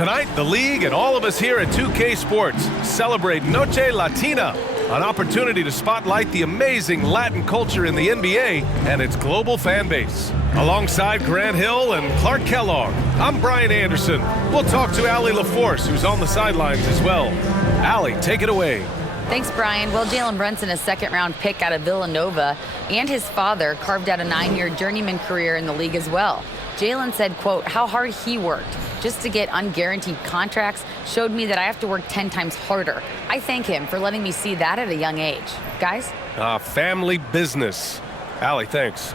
Tonight, the league and all of us here at 2K Sports celebrate Noche Latina, an opportunity to spotlight the amazing Latin culture in the NBA and its global fan base. Alongside Grant Hill and Clark Kellogg, I'm Brian Anderson. We'll talk to Allie LaForce, who's on the sidelines as well. Allie, take it away. Thanks, Brian. Well, Jalen Brunson, a second-round pick out of Villanova, and his father carved out a 9-year journeyman career in the league as well. Jalen said, quote, how hard he worked just to get unguaranteed contracts showed me that I have to work 10 times harder. I thank him for letting me see that at a young age. Guys? Family business. Allie, thanks.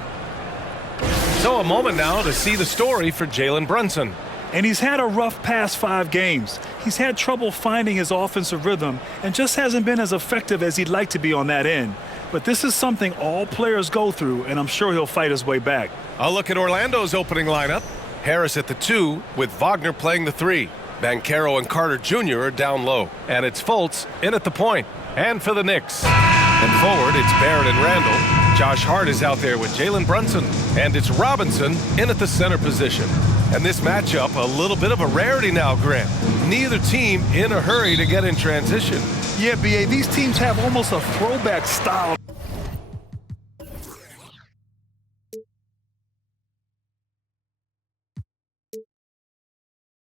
So a moment now to see the story for Jalen Brunson. And he's had a rough past 5 games. He's had trouble finding his offensive rhythm and just hasn't been as effective as he'd like to be on that end. But this is something all players go through, and I'm sure he'll fight his way back. A look at Orlando's opening lineup. Harris at the 2 with Wagner playing the 3. Banchero and Carter Jr. are down low. And it's Fultz in at the point. And for the Knicks. And forward, it's Barrett and Randall. Josh Hart is out there with Jalen Brunson. And it's Robinson in at the center position. And this matchup, a little bit of a rarity now, Grant. Neither team in a hurry to get in transition. Yeah, B.A., these teams have almost a throwback style.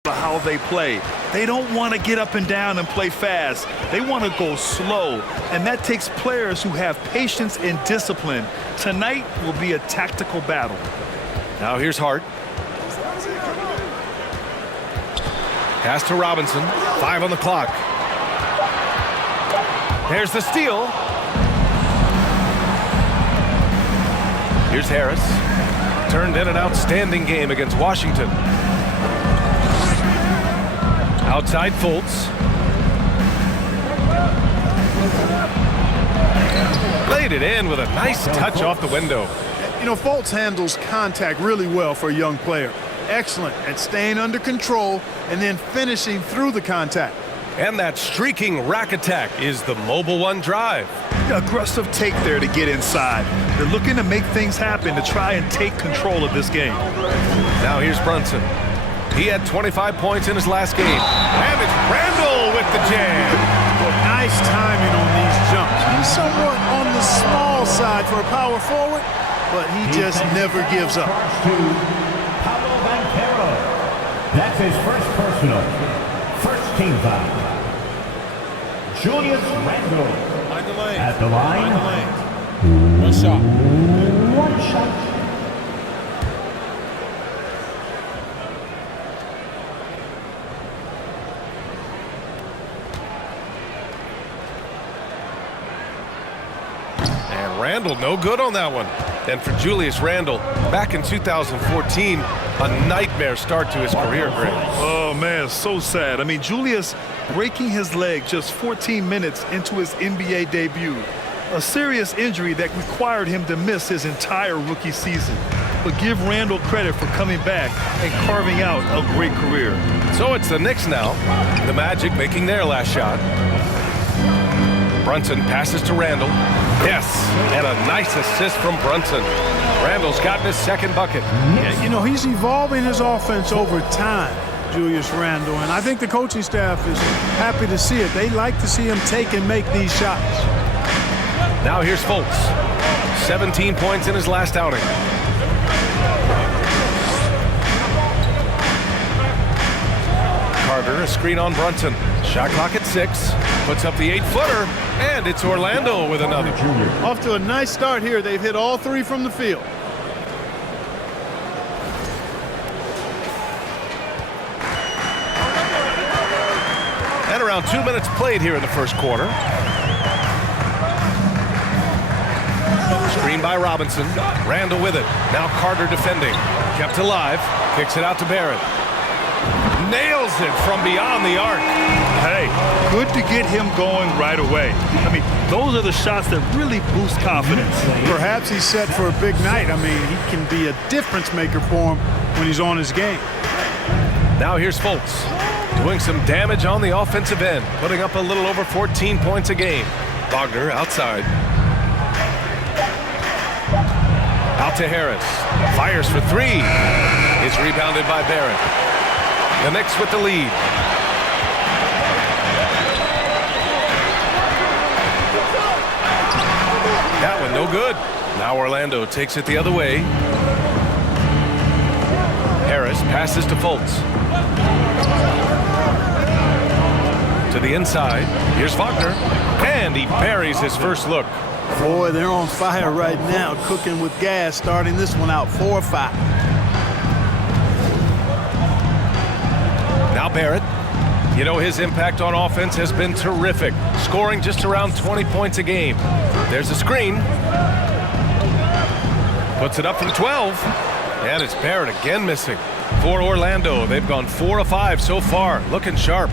How they play. They don't want to get up and down and play fast. They want to go slow, and that takes players who have patience and discipline. Tonight will be a tactical battle. Now here's Hart. Pass to Robinson. 5 on the clock. There's the steal. Here's Harris. Turned in an outstanding game against Washington. Outside Fultz. Laid it in with a nice touch off the window. You know, Fultz handles contact really well for a young player. Excellent at staying under control and then finishing through the contact. And that streaking rack attack is the Mobile One drive. Aggressive take there to get inside. They're looking to make things happen to try and take control of this game. Now here's Brunson. He had 25 points in his last game. And it's Randall with the jam. Well, nice timing on these jumps. He's somewhat on the small side for a power forward, but he just never gives up. That's his first personal. First team foul. Julius Randle at the line. One shot. One shot. Randall, no good on that one. And for Julius Randle, back in 2014, a nightmare start to his career, Grant. Oh, man, so sad. I mean, Julius breaking his leg just 14 minutes into his NBA debut. A serious injury that required him to miss his entire rookie season. But give Randall credit for coming back and carving out a great career. So it's the Knicks now. The Magic making their last shot. Brunson passes to Randall. Yes, and a nice assist from Brunson. Randall's gotten his second bucket. Yeah, you know, he's evolving his offense over time, Julius Randle, and I think the coaching staff is happy to see it. They like to see him take and make these shots. Now here's Fultz. 17 points in his last outing. Carter, a screen on Brunson. Shot clock at 6. Puts up the 8-footer, and it's Orlando with another. Off to a nice start here. They've hit all 3 from the field. And around 2 minutes played here in the first quarter. Screen by Robinson. Randall with it. Now Carter defending. Kept alive. Kicks it out to Barrett. Nails it from beyond the arc. Hey, good to get him going right away. I mean, those are the shots that really boost confidence. Perhaps he's set for a big night. I mean, he can be a difference maker for him when he's on his game. Now here's Fultz. Doing some damage on the offensive end. Putting up a little over 14 points a game. Wagner outside. Out to Harris. Fires for 3. It's rebounded by Barrett. The Knicks with the lead. That one no good. Now Orlando takes it the other way. Harris passes to Fultz. To the inside. Here's Wagner. And he buries his first look. Boy, they're on fire right now, cooking with gas, starting this one out 4-5. Now Barrett. You know, his impact on offense has been terrific, scoring just around 20 points a game. There's a screen. Puts it up from 12. And it's Barrett again missing. For Orlando, they've gone 4 of 5 so far, looking sharp.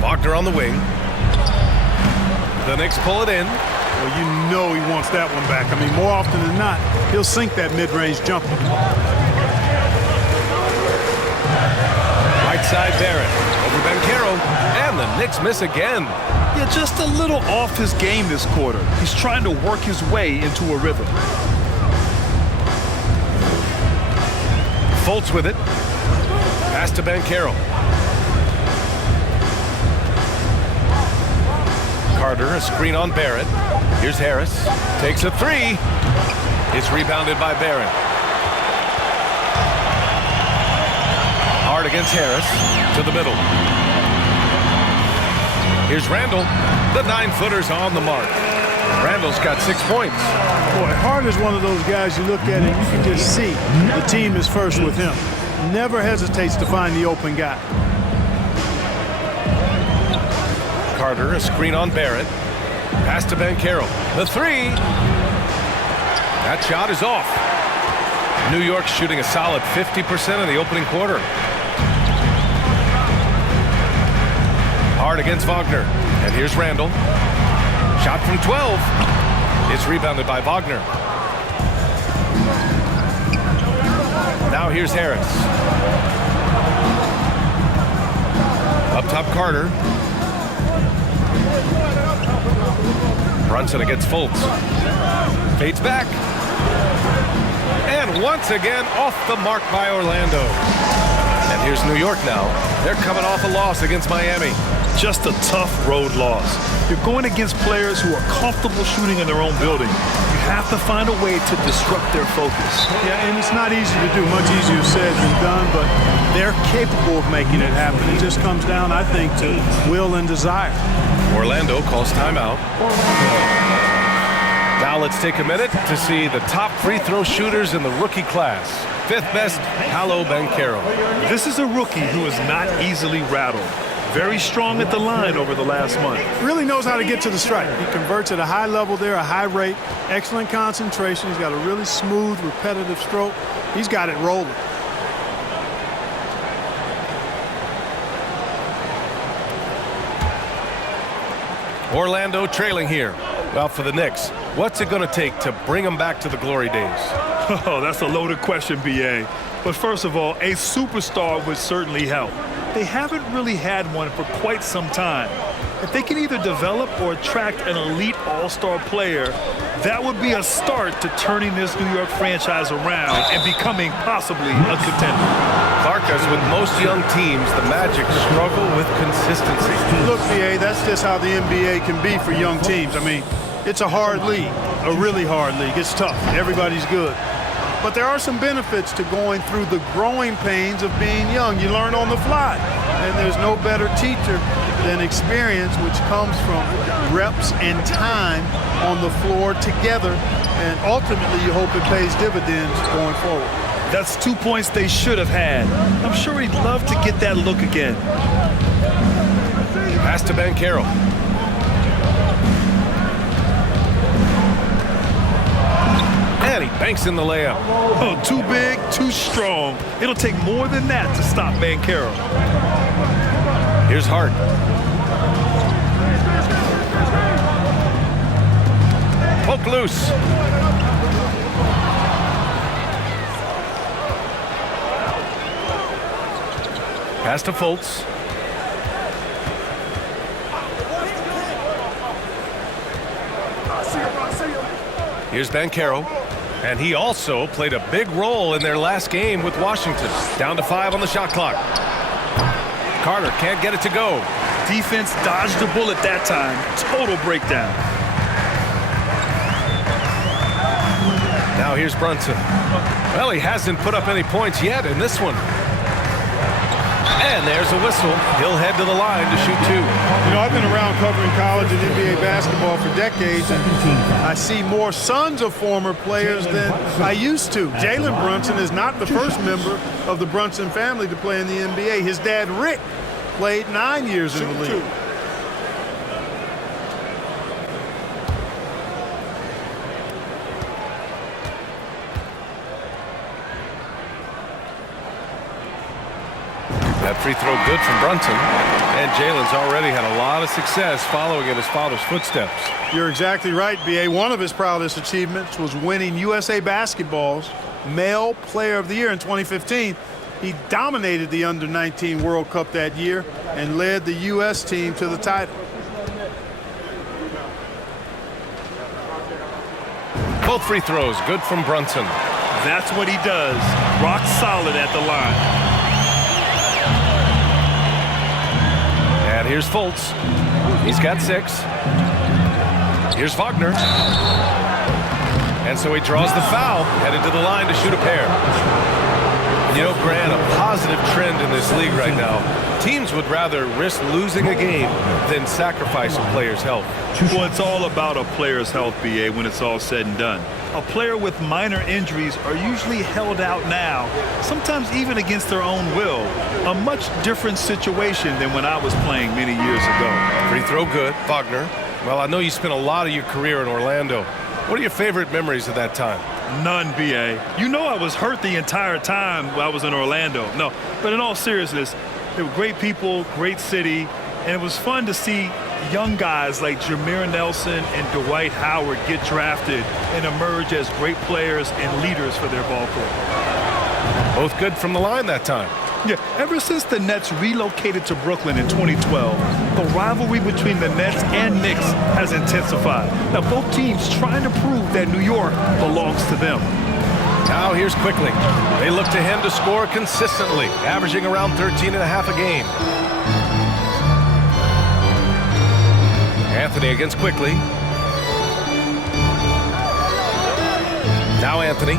Wagner on the wing. The Knicks pull it in. Well, you know he wants that one back. I mean, more often than not, he'll sink that mid-range jumper. Right side Barrett. Over Banchero. And the Knicks miss again. Yeah, just a little off his game this quarter. He's trying to work his way into a rhythm. Fultz with it. Pass to Banchero. Carter, a screen on Barrett. Here's Harris. Takes a three. It's rebounded by Barrett. Hard against Harris. To the middle. Here's Randall. The 9-footer's on the mark. Randall's got 6 points. Boy, Hart is one of those guys you look at and you can just see the team is first with him. Never hesitates to find the open guy. Carter, a screen on Barrett. Pass to Banchero. The three. That shot is off. New York shooting a solid 50% in the opening quarter. Hard against Wagner. And here's Randall. Shot from 12. It's rebounded by Wagner. Now here's Harris. Up top Carter. Brunson against Fultz. Fades back. And once again off the mark by Orlando. And here's New York now. They're coming off a loss against Miami. Just a tough road loss. You're going against players who are comfortable shooting in their own building. You have to find a way to disrupt their focus. Yeah, and it's not easy to do. Much easier said than done, but they're capable of making it happen. It just comes down, I think, to will and desire. Orlando calls timeout. Now let's take a minute to see the top free throw shooters in the rookie class. 5th best, Paolo Banchero. This is a rookie who is not easily rattled. Very strong at the line over the last month. Really knows how to get to the stripe. He converts at a high level there, a high rate, excellent concentration. He's got a really smooth, repetitive stroke. He's got it rolling. Orlando trailing here. Well, for the Knicks, what's it going to take to bring them back to the glory days? Oh, that's a loaded question, B.A. But first of all, a superstar would certainly help. They haven't really had one for quite some time. If they can either develop or attract an elite all-star player, that would be a start to turning this New York franchise around and becoming possibly a contender. Clark, as with most young teams, the Magic struggle with consistency. Look, BA, that's just how the NBA can be for young teams. I mean, it's a hard league, a really hard league. It's tough. Everybody's good. But there are some benefits to going through the growing pains of being young. You learn on the fly. And there's no better teacher than experience, which comes from reps and time on the floor together. And ultimately, you hope it pays dividends going forward. That's 2 points they should have had. I'm sure he'd love to get that look again. Pass to Banchero. And he banks in the layup. Oh, too big, too strong. It'll take more than that to stop Banchero. Here's Hart. Poke loose. Pass to Fultz. Here's Banchero. And he also played a big role in their last game with Washington. Down to 5 on the shot clock. Carter can't get it to go. Defense dodged the bullet that time. Total breakdown. Now here's Brunson. Well, he hasn't put up any points yet in this one. And there's a whistle. He'll head to the line to shoot 2. You know, I've been around covering college and NBA basketball for decades, and I see more sons of former players than I used to. Jalen Brunson is not the first member of the Brunson family to play in the NBA. His dad, Rick, played 9 years in the league. That free throw good from Brunson. And Jalen's already had a lot of success following in his father's footsteps. You're exactly right, B.A. One of his proudest achievements was winning USA Basketball's Male Player of the Year in 2015. He dominated the Under-19 World Cup that year and led the U.S. team to the title. Both free throws good from Brunson. That's what he does. Rock solid at the line. And here's Fultz. He's got 6. Here's Wagner. And so he draws the foul, headed to the line to shoot a pair. You know, Grant, a positive trend in this league right now. Teams would rather risk losing a game than sacrifice a player's health. Well, it's all about a player's health, B.A., when it's all said and done. A player with minor injuries are usually held out now, sometimes even against their own will. A much different situation than when I was playing many years ago. Free throw good, Wagner. Well, I know you spent a lot of your career in Orlando. What are your favorite memories of that time? None, B.A. You know I was hurt the entire time while I was in Orlando. No, but in all seriousness, they were great people, great city, and it was fun to see young guys like Jameer Nelson and Dwight Howard get drafted and emerge as great players and leaders for their ball club. Both good from the line that time. Yeah, ever since the Nets relocated to Brooklyn in 2012, the rivalry between the Nets and Knicks has intensified. Now, both teams trying to prove that New York belongs to them. Now here's Quickly. They look to him to score consistently, averaging around 13.5 a game. Anthony against Quickly. Now Anthony.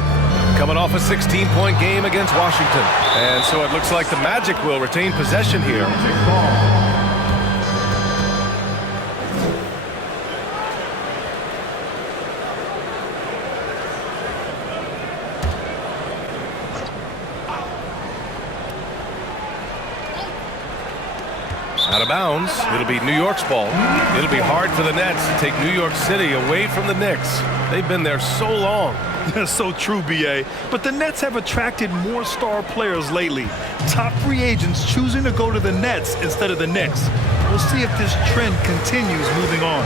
Coming off a 16-point game against Washington. And so it looks like the Magic will retain possession here. Out of bounds. It'll be New York's ball. It'll be hard for the Nets to take New York City away from the Knicks. They've been there so long. That's so true, B.A. But the Nets have attracted more star players lately. Top free agents choosing to go to the Nets instead of the Knicks. We'll see if this trend continues moving on.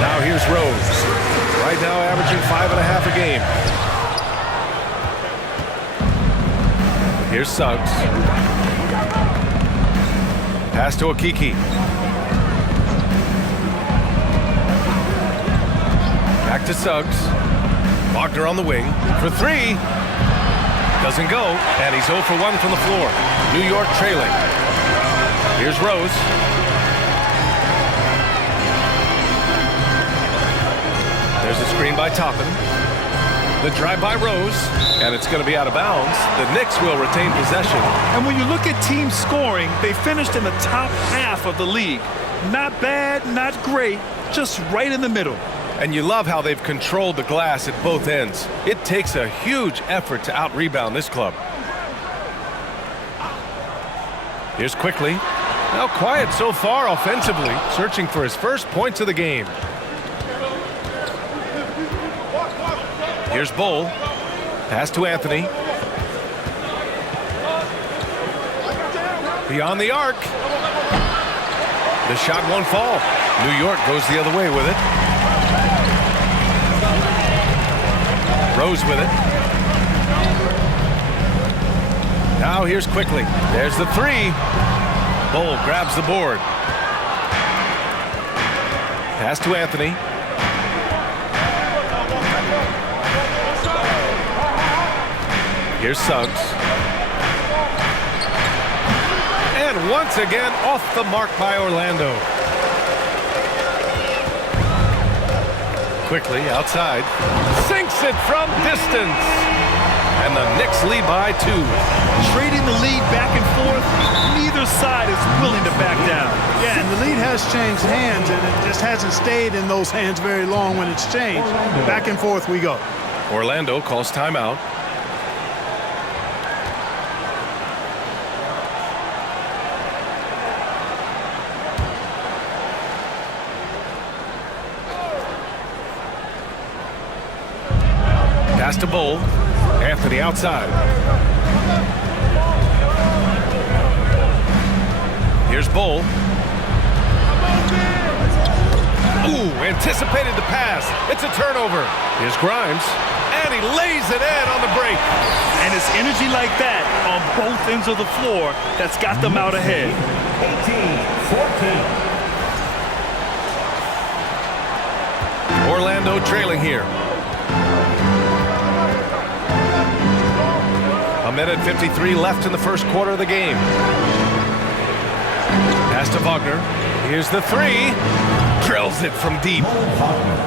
Now here's Rose. Right now averaging 5.5 a game. Here's Suggs. Pass to Okiki. Back to Suggs. Wagner on the wing for 3. Doesn't go, and he's 0 for 1 from the floor. New York trailing. Here's Rose. There's a screen by Toppin. The drive by Rose, and it's going to be out of bounds. The Knicks will retain possession. And when you look at team scoring, they finished in the top half of the league. Not bad, not great, just right in the middle. And you love how they've controlled the glass at both ends. It takes a huge effort to out-rebound this club. Here's Quickly. Now quiet so far offensively, searching for his first points of the game. Here's Bull. Pass to Anthony. Beyond the arc. The shot won't fall. New York goes the other way with it. Rose with it. Now here's Quickly. There's the 3. Bull grabs the board. Pass to Anthony. Here's Suggs. And once again, off the mark by Orlando. Quickly outside. Sinks it from distance. And the Knicks lead by 2. Trading the lead back and forth, neither side is willing to back down. Yeah, and the lead has changed hands, and it just hasn't stayed in those hands very long when it's changed. Back and forth we go. Orlando calls timeout. Pass to Bull. Anthony outside. Here's Bull. Ooh, anticipated the pass. It's a turnover. Here's Grimes. And he lays it in on the break. And it's energy like that on both ends of the floor that's got them out ahead. 18-14. Orlando trailing here. A minute 53 left in the first quarter of the game. Pass to Wagner. Here's the 3. Drills it from deep.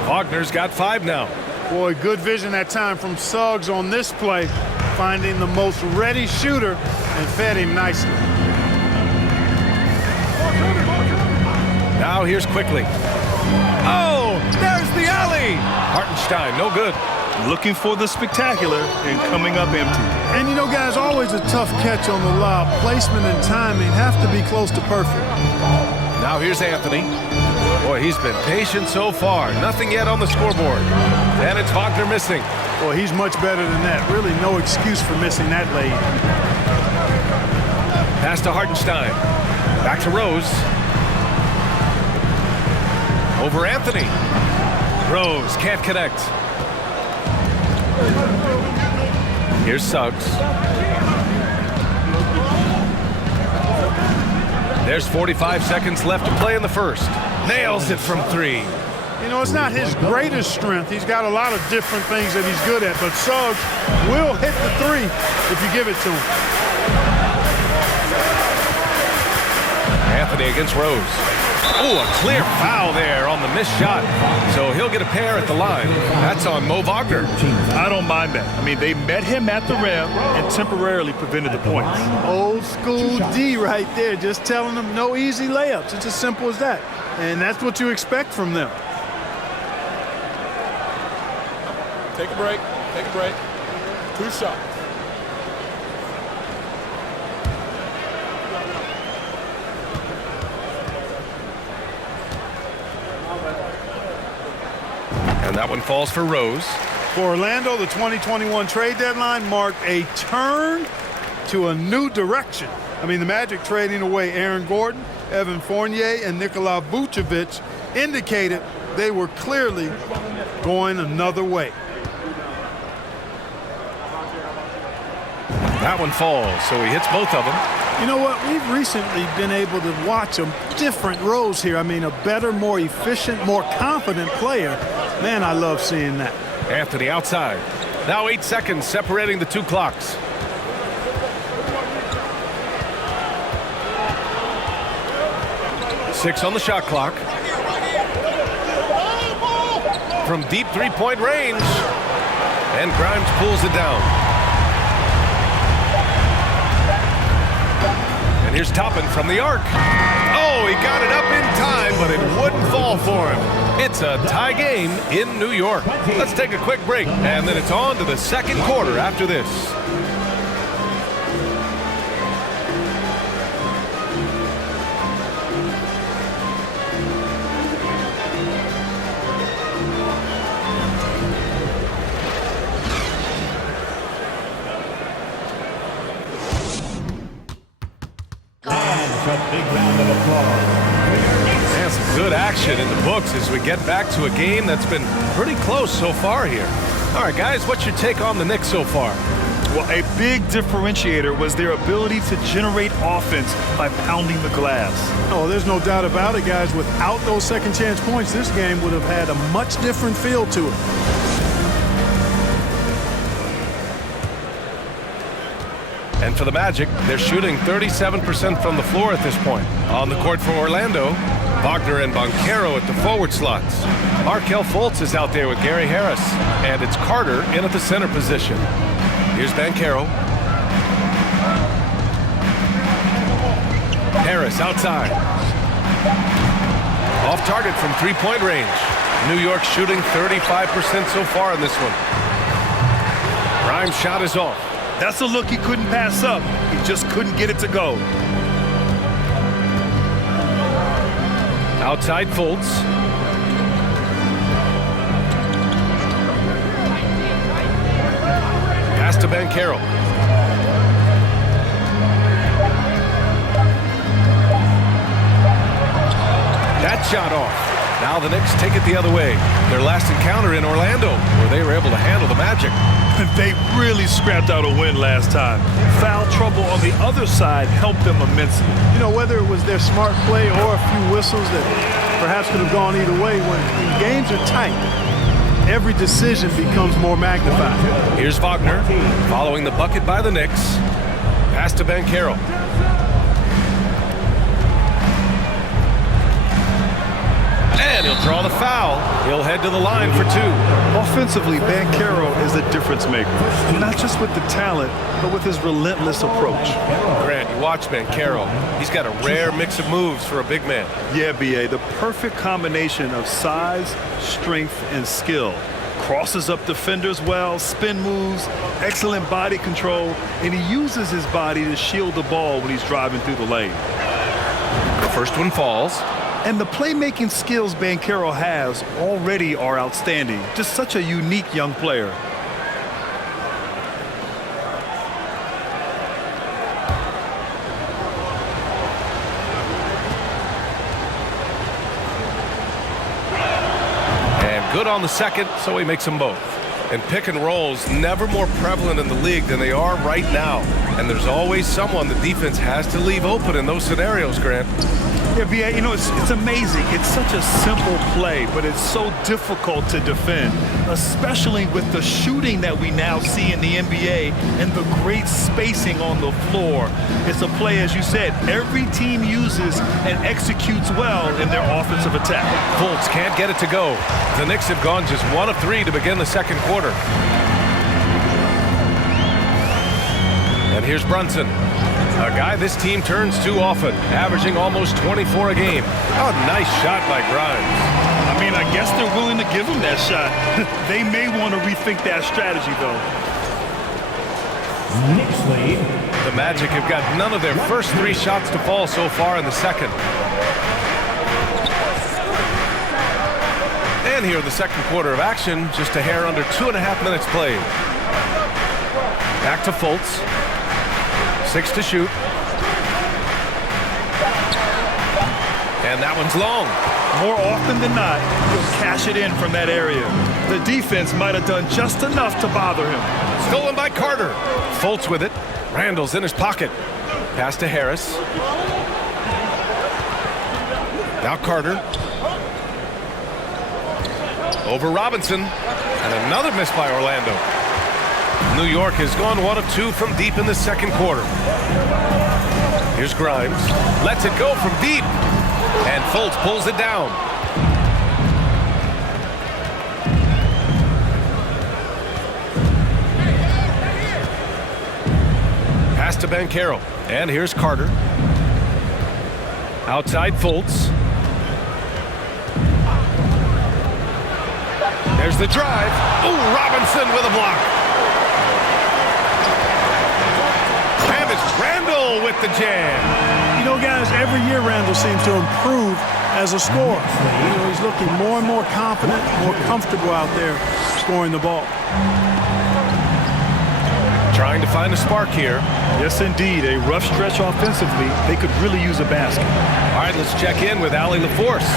Wagner's got 5 now. Boy, good vision that time from Suggs on this play, finding the most ready shooter and fed him nicely. Now here's Quickly. Oh, there's the alley. Hartenstein, no good. Looking for the spectacular and coming up empty. And you know, guys, always a tough catch on the lob. Placement and timing have to be close to perfect. Now here's Anthony. Boy, he's been patient so far. Nothing yet on the scoreboard. And it's Wagner missing. Boy, he's much better than that. Really no excuse for missing that lead. Pass to Hartenstein. Back to Rose. Over Anthony. Rose can't connect. Here's Suggs. There's 45 seconds left to play in the first. Nails it from 3. You know, it's not his greatest strength. He's got a lot of different things that he's good at, but Suggs will hit the 3 if you give it to him. Anthony against Rose. Oh, a clear foul there on the missed shot. So he'll get a pair at the line. That's on Mo Wagner. I don't mind that. I mean, they met him at the rim and temporarily prevented the points. Old school D right there, just telling them no easy layups. It's as simple as that. And that's what you expect from them. Take a break. Take a break. 2 shots. And that one falls for Rose. For Orlando, the 2021 trade deadline marked a turn to a new direction. I mean, the Magic trading away Aaron Gordon, Evan Fournier, and Nikola Vucevic indicated they were clearly going another way. That one falls, so he hits both of them. You know what? We've recently been able to watch a different Rose here. I mean, a better, more efficient, more confident player. Man, I love seeing that. Anthony outside. Now 8 seconds separating the 2 clocks. Six on the shot clock. From deep three-point range. And Grimes pulls it down. And here's Toppin from the arc. Oh, he got it up in time, but it wouldn't fall for him. It's a tie game in New York. Let's take a quick break, and then it's on to the second quarter after this. Big round of applause. And some good action in the books as we get back to a game that's been pretty close so far here. All right, guys, what's your take on the Knicks so far? Well, a big differentiator was their ability to generate offense by pounding the glass. Oh, there's no doubt about it, guys. Without those second chance points, this game would have had a much different feel to it. And for the Magic, they're shooting 37% from the floor at this point. On the court for Orlando, Wagner and Banchero at the forward slots. Markelle Fultz is out there with Gary Harris. And it's Carter in at the center position. Here's Banchero. Harris outside. Off target from three-point range. New York shooting 35% so far in this one. Grimes' shot is off. That's a look he couldn't pass up. He just couldn't get it to go. Outside Fultz. Pass to Banchero. That shot off. Now the Knicks take it the other way. Their last encounter in Orlando, where they were able to handle the Magic. They really scrapped out a win last time. Foul trouble on the other side helped them immensely. You know, whether it was their smart play or a few whistles that perhaps could have gone either way, when games are tight, every decision becomes more magnified. Here's Wagner, following the bucket by the Knicks. Pass to Banchero. And he'll draw the foul. He'll head to the line for two. Offensively, Banchero is a difference maker. Not just with the talent, but with his relentless approach. Grant, you watch Banchero. He's got a rare mix of moves for a big man. Yeah, B.A., the perfect combination of size, strength, and skill. Crosses up defenders well, spin moves, excellent body control, and he uses his body to shield the ball when he's driving through the lane. The first one falls. And the playmaking skills Banchero has already are outstanding. Just such a unique young player. And good on the second, so he makes them both. And pick and rolls never more prevalent in the league than they are right now. And there's always someone the defense has to leave open in those scenarios, Grant. Yeah, B.A., you know, it's amazing. It's such a simple play, but it's so difficult to defend, especially with the shooting that we now see in the NBA and the great spacing on the floor. It's a play, as you said, every team uses and executes well in their offensive attack. Fultz can't get it to go. The Knicks have gone just 1 of 3 to begin the second quarter. And here's Brunson. A guy this team turns to often, averaging almost 24 a game. Oh, nice shot by Grimes. I mean, I guess they're willing to give him that shot. They may want to rethink that strategy, though. Knicks lead. The Magic have got none of their first 3 shots to fall so far in the second. And here in the second quarter of action, just a hair under 2.5 minutes played. Back to Fultz. 6 to shoot. And that one's long. More often than not, he'll cash it in from that area. The defense might have done just enough to bother him. Stolen by Carter. Fultz with it. Randall's in his pocket. Pass to Harris. Now Carter. Over Robinson. And another miss by Orlando. New York has gone 1 of 2 from deep in the second quarter. Here's Grimes. Lets it go from deep. And Fultz pulls it down. Pass to Banchero. And here's Carter. Outside Fultz. There's the drive. Ooh, Robinson with a block. And it's Randall with the jam. You know, guys, every year Randall seems to improve as a scorer. You know, he's looking more and more confident, more comfortable out there scoring the ball. Trying to find a spark here. Yes, indeed. A rough stretch offensively. They could really use a basket. All right, let's check in with Allie LaForce.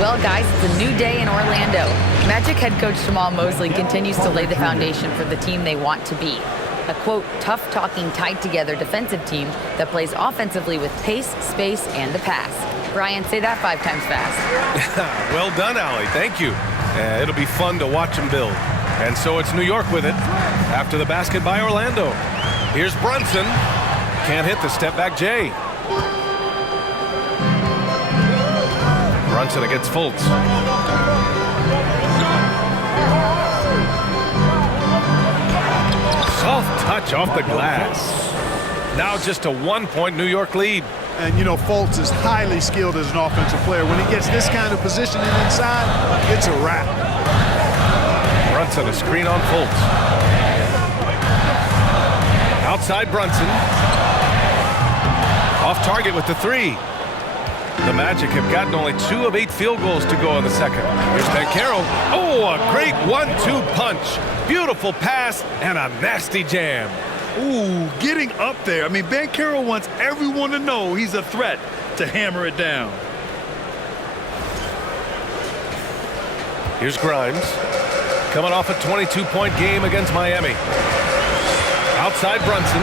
Well, guys, it's a new day in Orlando. Magic head coach Jamal Mosley continues to lay the foundation for the team they want to be. A, quote, tough-talking, tied-together defensive team that plays offensively with pace, space, and the pass. Brian, say that 5 times fast. Well done, Allie. Thank you. It'll be fun to watch them build. And so it's New York with it after the basket by Orlando. Here's Brunson. Can't hit the step back J. Brunson against Fultz. Soft touch off the glass. Now just a 1-point New York lead. And, you know, Fultz is highly skilled as an offensive player. When he gets this kind of positioning inside, it's a wrap. Brunson, a screen on Fultz. Outside Brunson. Off target with the 3. The Magic have gotten only 2 of 8 field goals to go in the second. Here's Banchero. Oh, a great 1-2 punch. Beautiful pass and a nasty jam. Ooh, getting up there. I mean, Banchero wants everyone to know he's a threat to hammer it down. Here's Grimes. Coming off a 22-point game against Miami. Outside Brunson.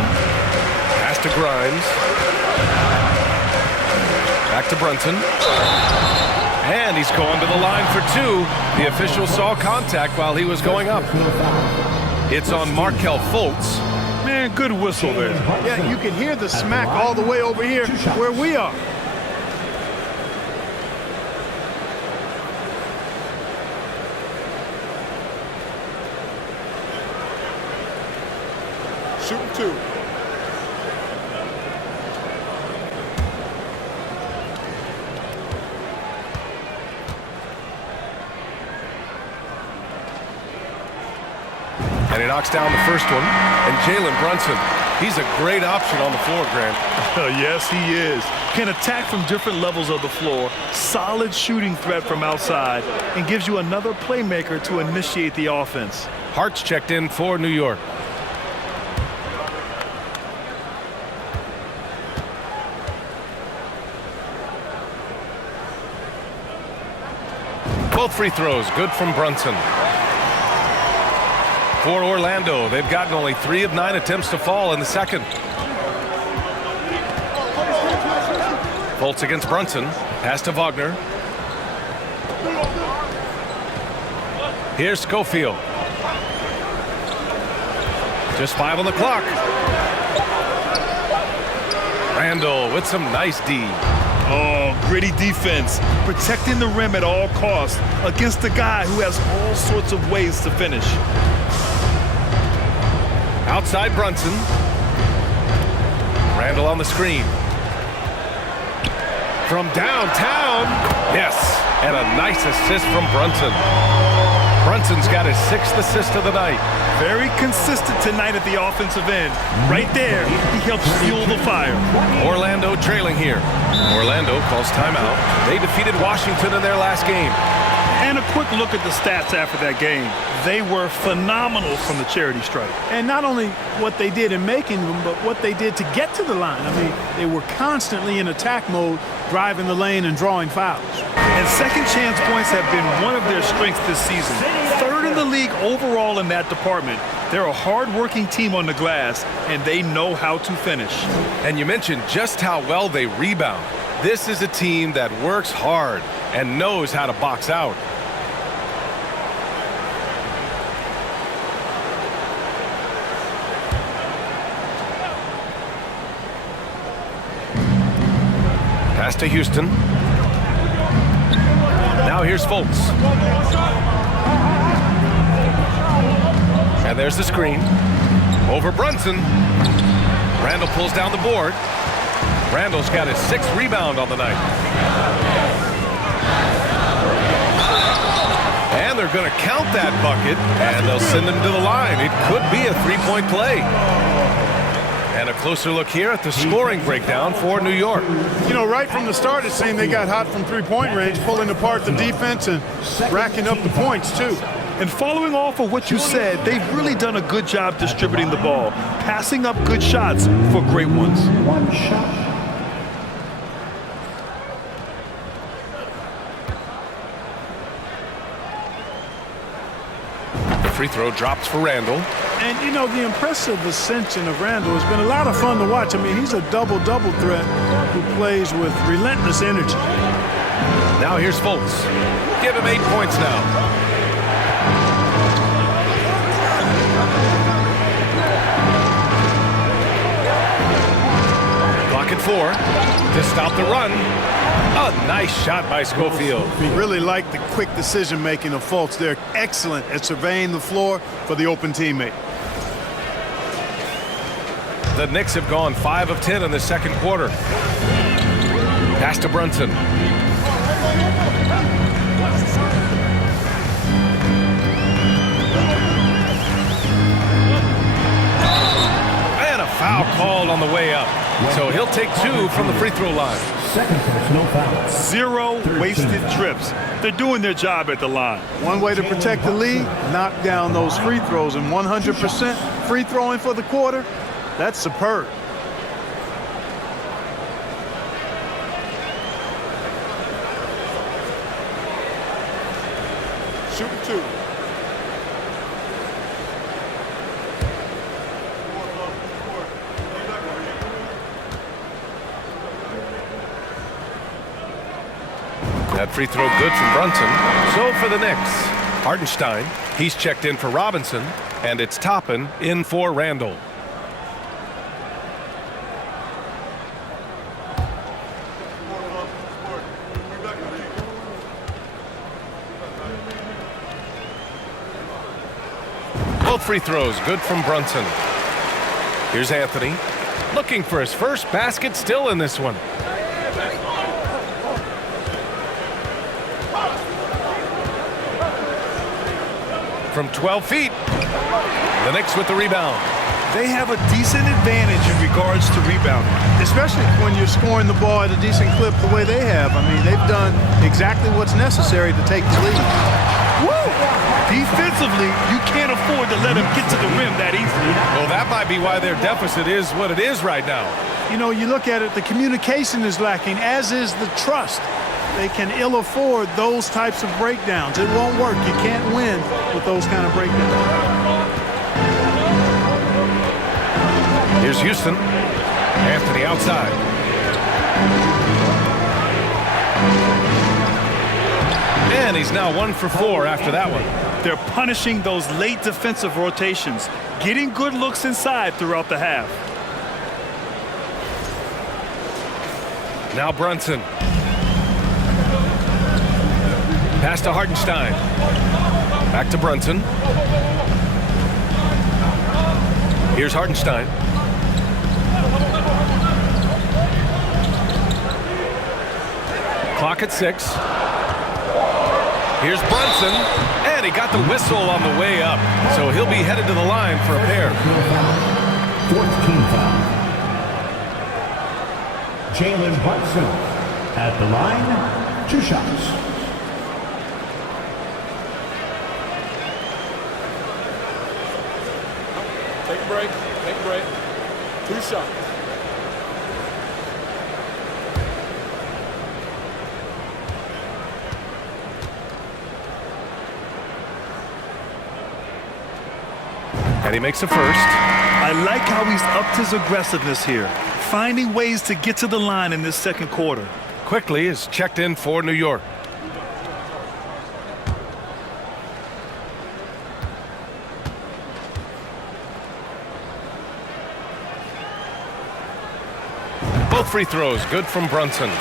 Pass to Grimes. Back to Brunson. And he's going to the line for 2. The official saw contact while he was going up. It's on Markelle Fultz. Man, good whistle there. Yeah, you can hear the smack all the way over here where we are. Shooting 2. And he knocks down the first one. And Jalen Brunson, he's a great option on the floor, Grant. Yes, he is. Can attack from different levels of the floor. Solid shooting threat from outside. And gives you another playmaker to initiate the offense. Hart's checked in for New York. Both free throws good from Brunson. For Orlando, they've gotten only 3 of 9 attempts to fall in the second. Fultz against Brunson. Pass to Wagner. Here's Schofield. Just 5 on the clock. Randall with some nice D. Oh, gritty defense. Protecting the rim at all costs against a guy who has all sorts of ways to finish. Outside Brunson. Randall on the screen. From downtown. Yes, and a nice assist from Brunson. Brunson's got his 6th assist of the night. Very consistent tonight at the offensive end. Right there, he helps fuel the fire. Orlando trailing here. Orlando calls timeout. They defeated Washington in their last game. And a quick look at the stats after that game. They were phenomenal from the charity stripe. And not only what they did in making them, but what they did to get to the line. I mean, they were constantly in attack mode, driving the lane and drawing fouls. And second chance points have been one of their strengths this season. 3rd in the league overall in that department. They're a hard-working team on the glass, and they know how to finish. And you mentioned just how well they rebound. This is a team that works hard and knows how to box out. Pass to Houston. Now here's Fultz. And there's the screen. Over Brunson. Randall pulls down the board. Randall's got his 6th rebound on the night. And they're going to count that bucket, and they'll send him to the line. It could be a 3-point play. And a closer look here at the scoring breakdown for New York. You know, right from the start, it seemed they got hot from 3-point range, pulling apart the defense and racking up the points, too. And following off of what you said, they've really done a good job distributing the ball, passing up good shots for great ones. One shot. The free throw drops for Randall. And, you know, the impressive ascension of Randall has been a lot of fun to watch. I mean, he's a double-double threat who plays with relentless energy. Now here's Fultz. Give him 8 points now. to stop the run. A nice shot by Schofield. Really like the quick decision-making of Fultz. They're excellent at surveying the floor for the open teammate. The Knicks have gone 5 of 10 in the second quarter. Pass to Brunson. And a foul called on the way up. So he'll take 2 from the free throw line. Second personal foul. 0 wasted trips. They're doing their job at the line. One way to protect the lead, knock down those free throws, and 100% free throwing for the quarter, that's superb. Shooting 2. That free throw good from Brunson. So for the Knicks, Hartenstein, he's checked in for Robinson, and it's Toppin in for Randall. Both free throws good from Brunson. Here's Anthony, looking for his first basket, still in this one. From 12 feet, the Knicks with the rebound. They have a decent advantage in regards to rebounding. Especially when you're scoring the ball at a decent clip the way they have. I mean, they've done exactly what's necessary to take the lead. Woo! Defensively, you can't afford to let them get to the rim that easily. Well, that might be why their deficit is what it is right now. You know, you look at it, the communication is lacking, as is the trust. They can ill afford those types of breakdowns. It won't work. You can't win with those kind of breakdowns. Here's Houston. Anthony outside. And he's now 1 for 4 after that one. They're punishing those late defensive rotations, getting good looks inside throughout the half. Now Brunson. Pass to Hartenstein. Back to Brunson. Here's Hartenstein. Clock at 6. Here's Brunson. And he got the whistle on the way up. So he'll be headed to the line for a pair. 14 foul. Jalen Brunson at the line, 2 shots. Take a break. Take a break. 2 shots. And he makes a first. I like how he's upped his aggressiveness here, finding ways to get to the line in this second quarter. Quickly is checked in for New York. Both free throws good from Brunson.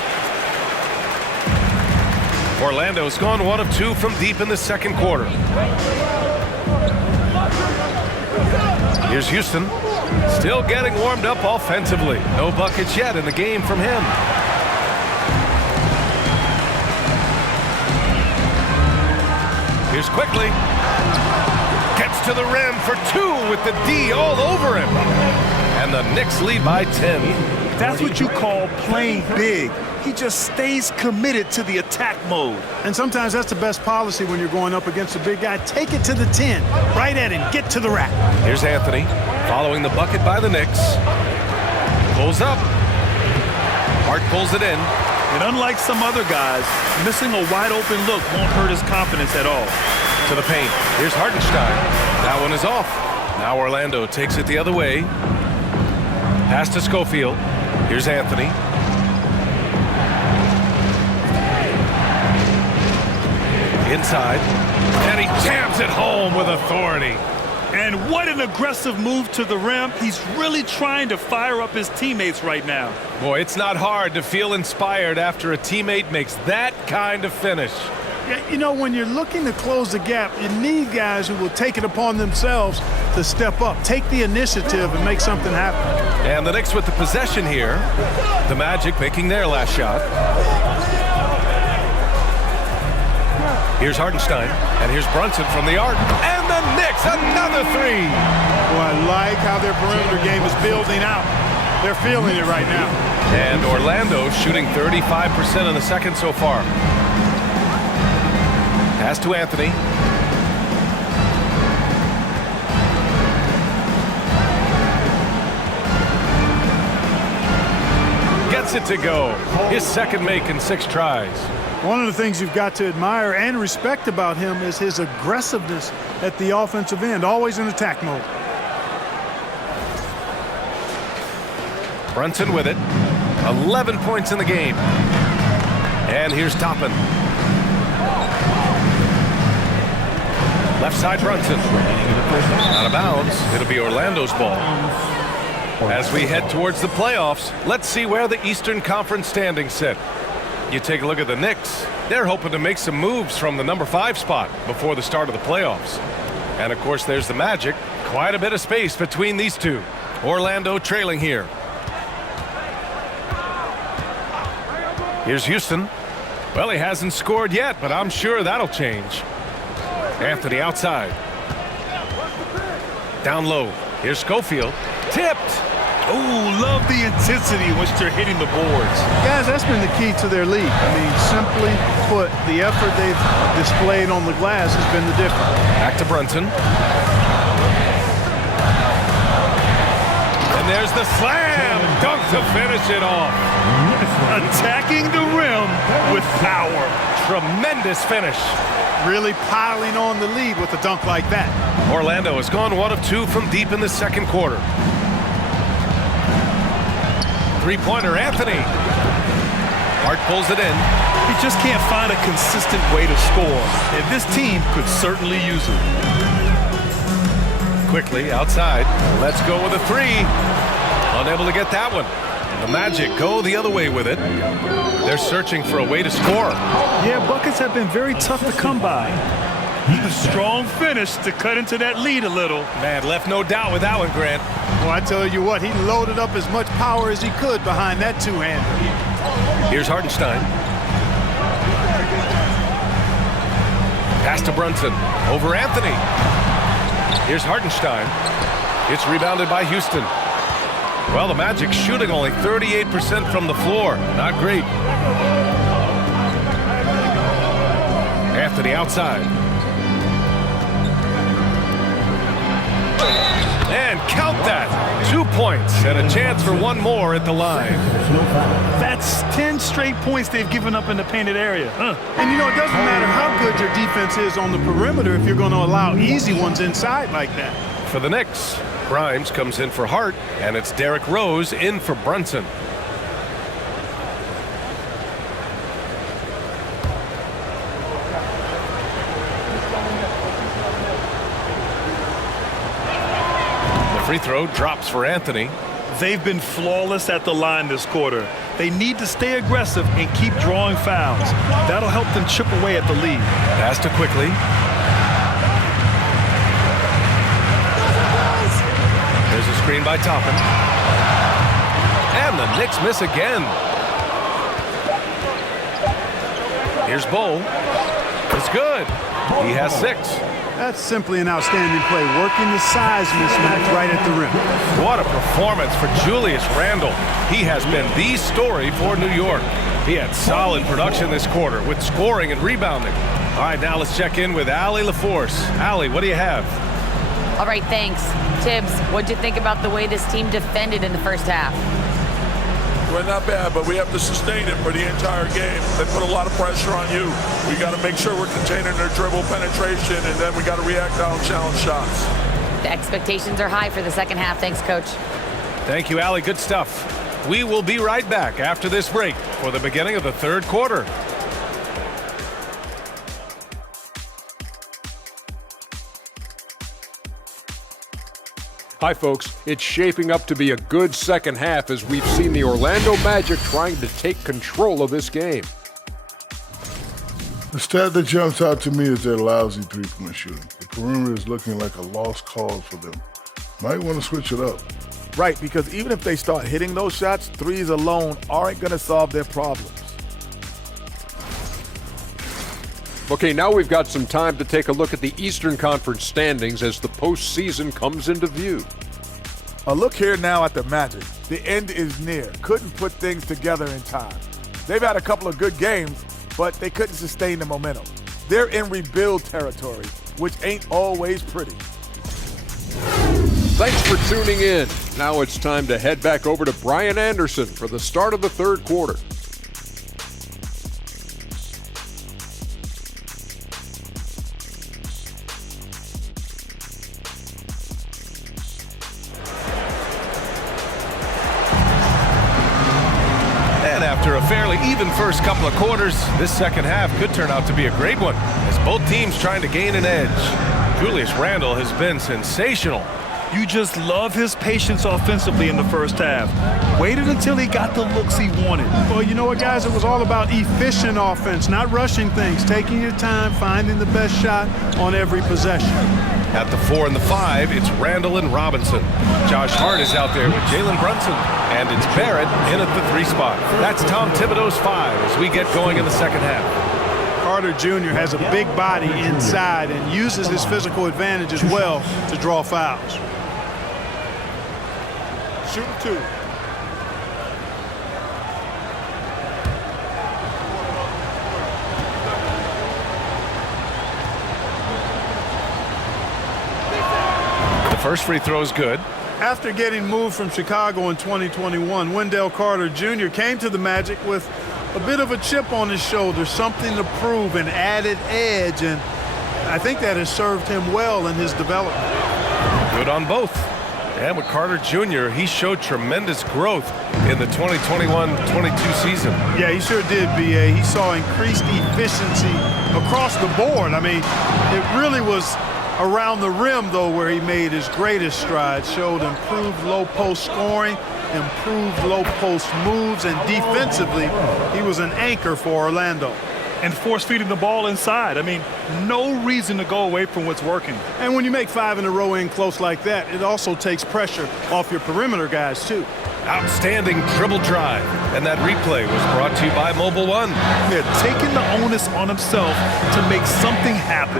Orlando's gone 1 of 2 from deep in the second quarter. Here's Houston, still getting warmed up offensively. No buckets yet in the game from him. Here's Quickly. Gets to the rim for 2 with the D all over him. And the Knicks lead by 10. That's what you call playing big. He just stays committed to the attack mode. And sometimes that's the best policy when you're going up against a big guy. Take it to the 10. Right at him. Get to the rack. Here's Anthony, following the bucket by the Knicks. Pulls up. Hart pulls it in. And unlike some other guys, missing a wide open look won't hurt his confidence at all. To the paint. Here's Hartenstein. That one is off. Now Orlando takes it the other way. Pass to Schofield. Here's Anthony. Inside. And he jams it home with authority. And what an aggressive move to the rim. He's really trying to fire up his teammates right now. Boy, it's not hard to feel inspired after a teammate makes that kind of finish. Yeah, you know, when you're looking to close the gap, you need guys who will take it upon themselves to step up, take the initiative, and make something happen. And the Knicks with the possession here. The Magic making their last shot. Here's Hartenstein, and here's Brunson from the arc. And the Knicks, another three. Boy, I like how their perimeter game is building out. They're feeling it right now. And Orlando shooting 35% in the second so far. Pass to Anthony. Gets it to go. His second make in 6 tries. One of the things you've got to admire and respect about him is his aggressiveness at the offensive end, always in attack mode. Brunson with it. 11 points in the game. And here's Toppin. Left side Brunson. Out of bounds. It'll be Orlando's ball. As we head towards the playoffs, let's see where the Eastern Conference standings sit. You take a look at the Knicks. They're hoping to make some moves from the number 5 spot before the start of the playoffs. And of course, there's the Magic. Quite a bit of space between these two. Orlando trailing here. Here's Houston. Well, he hasn't scored yet, but I'm sure that'll change. Anthony outside. Down low. Here's Schofield. Tipped. Oh, love the intensity in which they're hitting the boards. Guys, that's been the key to their lead. I mean, simply put, the effort they've displayed on the glass has been the difference. Back to Brunson. And there's the slam. Dunk to finish it off. Attacking the rim with power. Tremendous finish. Really piling on the lead with a dunk like that. Orlando has gone 1 of 2 from deep in the second quarter. Three-pointer, Anthony. Hart pulls it in. He just can't find a consistent way to score, and this team could certainly use it. Quickly outside. Let's go with a 3. Unable to get that one. The Magic go the other way with it. They're searching for a way to score. Yeah, buckets have been very tough to come by. A strong finish to cut into that lead a little. Man, left no doubt with that one, Grant. Well, I tell you what, he loaded up as much power as he could behind that two-hander. Here's Hartenstein. Pass to Brunson. Over Anthony. Here's Hartenstein. It's rebounded by Houston. Well, the Magic shooting only 38% from the floor. Not great. Anthony outside. And count that. 2 points and a chance for one more at the line. That's 10 straight points they've given up in the painted area. And you know, it doesn't matter how good your defense is on the perimeter if you're going to allow easy ones inside like that. For the Knicks, Grimes comes in for Hart, and it's Derrick Rose in for Brunson. The free throw drops for Anthony. They've been flawless at the line this quarter. They need to stay aggressive and keep drawing fouls. That'll help them chip away at the lead. Pass to Quickly. There's a screen by Toppin. And the Knicks miss again. Here's Bull. It's good. He has 6. That's simply an outstanding play, working the size mismatch right at the rim. What a performance for Julius Randle. He has been the story for New York. He had solid production this quarter with scoring and rebounding. All right, now let's check in with Allie LaForce. Allie, what do you have? All right, thanks. Tibbs, what'd you think about the way this team defended in the first half? Well, not bad, but we have to sustain it for the entire game. They put a lot of pressure on you. We got to make sure we're containing their dribble penetration, and then we got to react on challenge shots. The expectations are high for the second half. Thanks, Coach. Thank you, Allie. Good stuff. We will be right back after this break for the beginning of the third quarter. Hi, folks. It's shaping up to be a good second half as we've seen the Orlando Magic trying to take control of this game. The stat that jumps out to me is their lousy three-point shooting. The perimeter is looking like a lost cause for them. Might want to switch it up. Right, because even if they start hitting those shots, threes alone aren't going to solve their problems. Okay, now we've got some time to take a look at the Eastern Conference standings as the postseason comes into view. A look here now at the Magic. The end is near. Couldn't put things together in time. They've had a couple of good games, but they couldn't sustain the momentum. They're in rebuild territory, which ain't always pretty. Thanks for tuning in. Now it's time to head back over to Brian Anderson for the start of the third quarter. And after a fairly even first couple of quarters, this second half could turn out to be a great one as both teams trying to gain an edge. Julius Randle has been sensational. You just love his patience offensively in the first half. Waited until he got the looks he wanted. Well, you know what, guys? It was all about efficient offense, not rushing things, taking your time, finding the best shot on every possession. At the 4 and the 5, it's Randle and Robinson. Josh Hart is out there with Jalen Brunson. And it's Barrett in at the 3 spot. That's Tom Thibodeau's 5 as we get going in the second half. Carter Jr. has a big body inside and uses his physical advantage as well to draw fouls. Shooting 2. The first free throw is good. After getting moved from Chicago in 2021, Wendell Carter Jr. came to the Magic with a bit of a chip on his shoulder, something to prove, an added edge, and I think that has served him well in his development. Good on both. And with Carter Jr., he showed tremendous growth in the 2021-22 season. Yeah, he sure did, B.A. He saw increased efficiency across the board. I mean, it really was around the rim, though, where he made his greatest strides, showed improved low-post scoring, improved low-post moves, and defensively, he was an anchor for Orlando. And force-feeding the ball inside. I mean, no reason to go away from what's working. And when you make 5 in a row in close like that, it also takes pressure off your perimeter guys, too. Outstanding dribble drive. And that replay was brought to you by Mobile One. Yeah, taking the onus on himself to make something happen.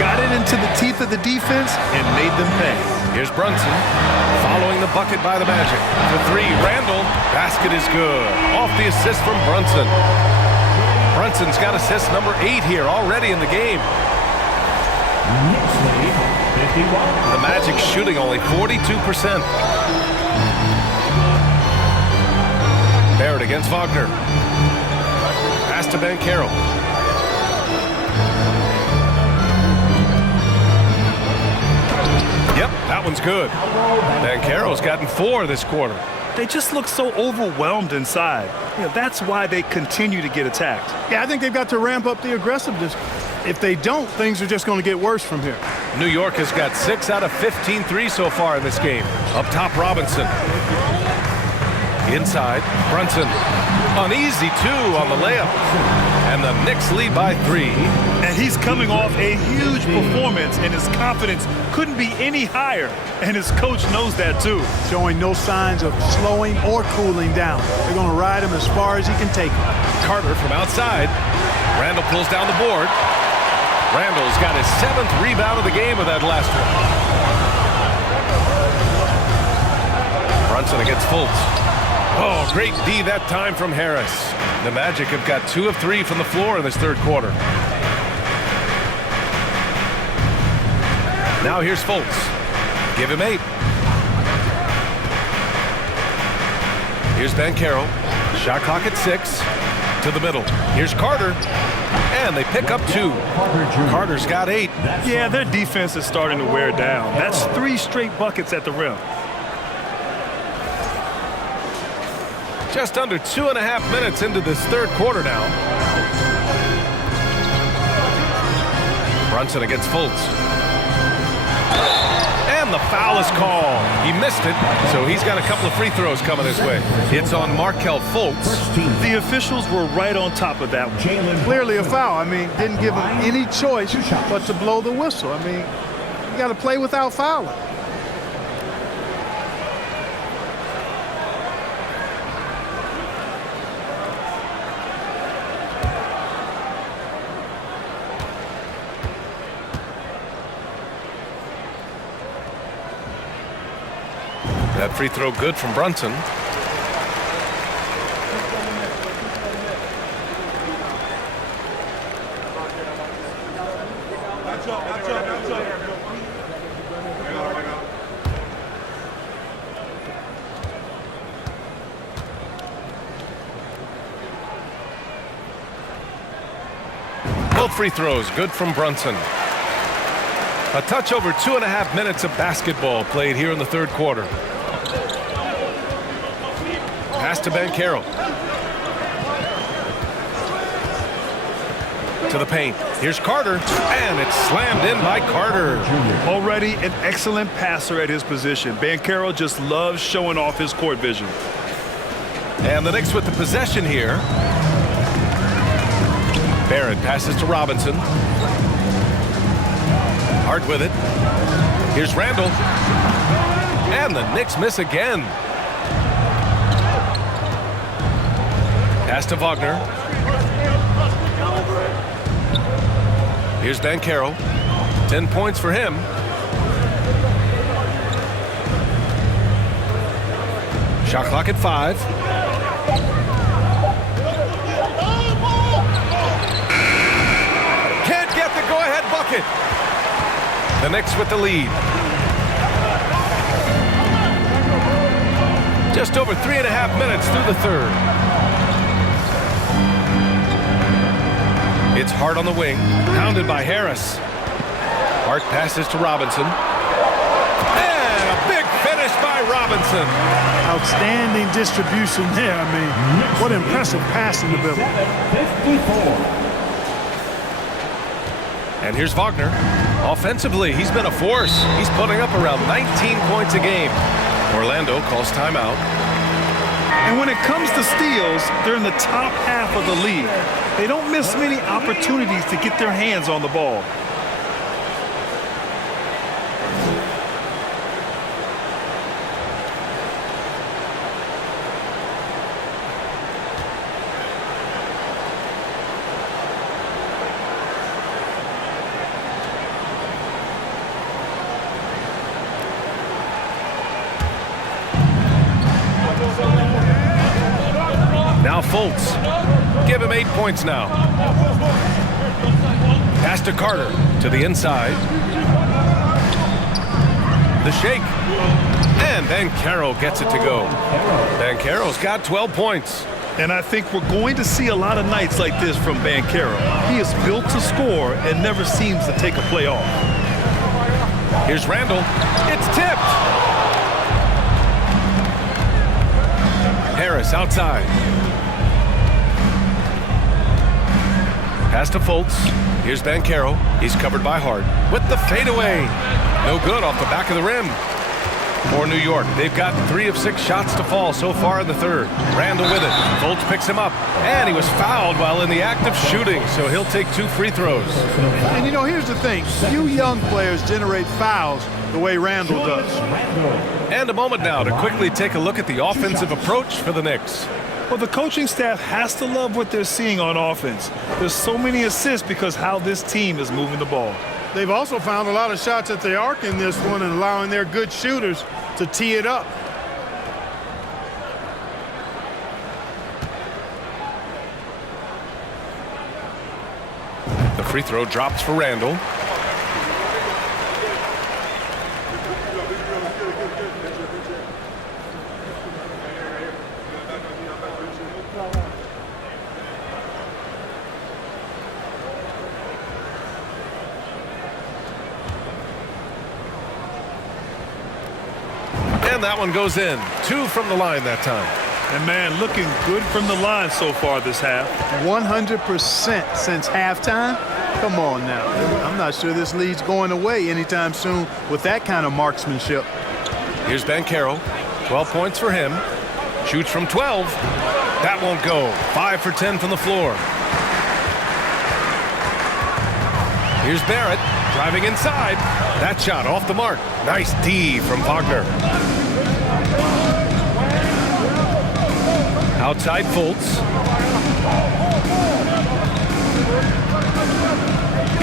Got it into the teeth of the defense and made them pay. Here's Brunson following the bucket by the Magic. The 3, Randle. Basket is good. Off the assist from Brunson. Brunson's got assist number 8 here already in the game. The Magic shooting only 42%. Barrett against Wagner. Pass to Banchero. Yep, that one's good. Banchero's gotten 4 this quarter. They just look so overwhelmed inside. You know, that's why they continue to get attacked. Yeah, I think they've got to ramp up the aggressiveness. If they don't, things are just going to get worse from here. New York has got 6 out of 15 threes so far in this game. Up top, Robinson. Inside, Brunson. An easy 2 on the layup. And the Knicks lead by 3. And he's coming off a huge performance, and his confidence couldn't be any higher. And his coach knows that, too. Showing no signs of slowing or cooling down. They're going to ride him as far as he can take him. Carter from outside. Randle pulls down the board. Randle's got his 7th rebound of the game with that last one. Brunson against Fultz. Oh, great D that time from Harris. The Magic have got 2 of 3 from the floor in this third quarter. Now here's Fultz. Give him 8. Here's Banchero. Shot clock at 6. To the middle. Here's Carter. And they pick up 2. Carter's got 8. Yeah, their defense is starting to wear down. That's 3 straight buckets at the rim. Just under 2.5 minutes into this third quarter now. Brunson against Fultz. And the the foul is called. He missed it, so he's got a couple of free throws coming his way. It's on Markelle Fultz. The officials were right on top of that one. Clearly a foul. I mean, didn't give him any choice but to blow the whistle. I mean, you got to play without fouling. That free throw good from Brunson. Both free throws good from Brunson. A touch over 2.5 minutes of basketball played here in the third quarter. Pass to Banchero. To the paint. Here's Carter, and it's slammed in by Carter. Already an excellent passer at his position. Banchero just loves showing off his court vision. And the Knicks with the possession here. Barrett passes to Robinson. Hart with it. Here's Randall. And the Knicks miss again. Pass to Wagner. Here's Banchero. 10 points for him. Shot clock at 5. Can't get the go-ahead bucket. The Knicks with the lead. Just over 3.5 minutes through the third. It's Hart on the wing, pounded by Harris. Hart passes to Robinson. And a big finish by Robinson. Outstanding distribution there. I mean, what impressive passing ability. 54. And here's Wagner. Offensively, he's been a force. He's putting up around 19 points a game. Orlando calls timeout. And when it comes to steals, they're in the top half of the league. They don't miss many opportunities to get their hands on the ball. Now Fultz. Give him 8 points now. Pass to Carter to the inside. The shake. And Banchero gets it to go. Banchero's got 12 points. And I think we're going to see a lot of nights like this from Banchero. He is built to score and never seems to take a play off. Here's Randall. It's tipped. Harris outside. Pass to Fultz. Here's Banchero. He's covered by Hart with the fadeaway. No good off the back of the rim. For New York, they've gotten 3 of 6 shots to fall so far in the third. Randall with it. Fultz picks him up. And he was fouled while in the act of shooting, so he'll take 2 free throws. And you know, here's the thing. Few young players generate fouls the way Randall does. And a moment now to quickly take a look at the offensive approach for the Knicks. Well, the coaching staff has to love what they're seeing on offense. There's so many assists because how this team is moving the ball. They've also found a lot of shots at the arc in this one and allowing their good shooters to tee it up. The free throw drops for Randall. And that one goes in. 2 from the line that time. And man, looking good from the line so far this half. 100% since halftime. Come on now. I'm not sure this lead's going away anytime soon with that kind of marksmanship. Here's Banchero. 12 points for him. Shoots from 12. That won't go. 5 for 10 from the floor. Here's Barrett driving inside. That shot off the mark. Nice D from Wagner. Outside Fultz.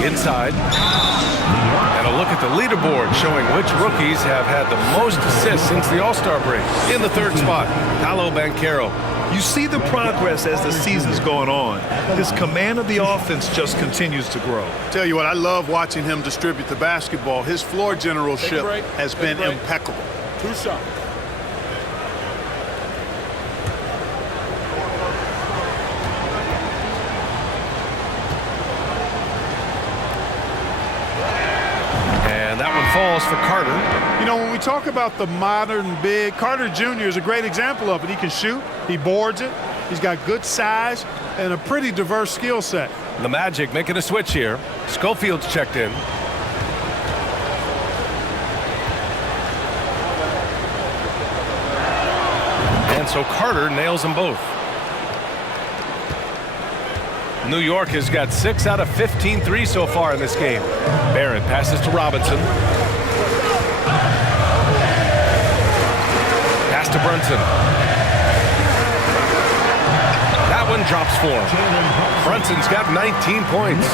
Inside. And a look at the leaderboard showing which rookies have had the most assists since the All-Star break. In the third spot, Paolo Banchero. You see the progress as the season's going on. His command of the offense just continues to grow. Tell you what, I love watching him distribute the basketball. His floor generalship has been impeccable. 2 shots. And that one falls for Carter. You know, when we talk about the modern big, Carter Jr. is a great example of it. He can shoot, he boards it, he's got good size and a pretty diverse skill set. The Magic making a switch here. Schofield's checked in. And so Carter nails them both. New York has got 6 out of 15 threes so far in this game. Barrett passes to Robinson. Pass to Brunson. That one drops for him. Brunson's got 19 points.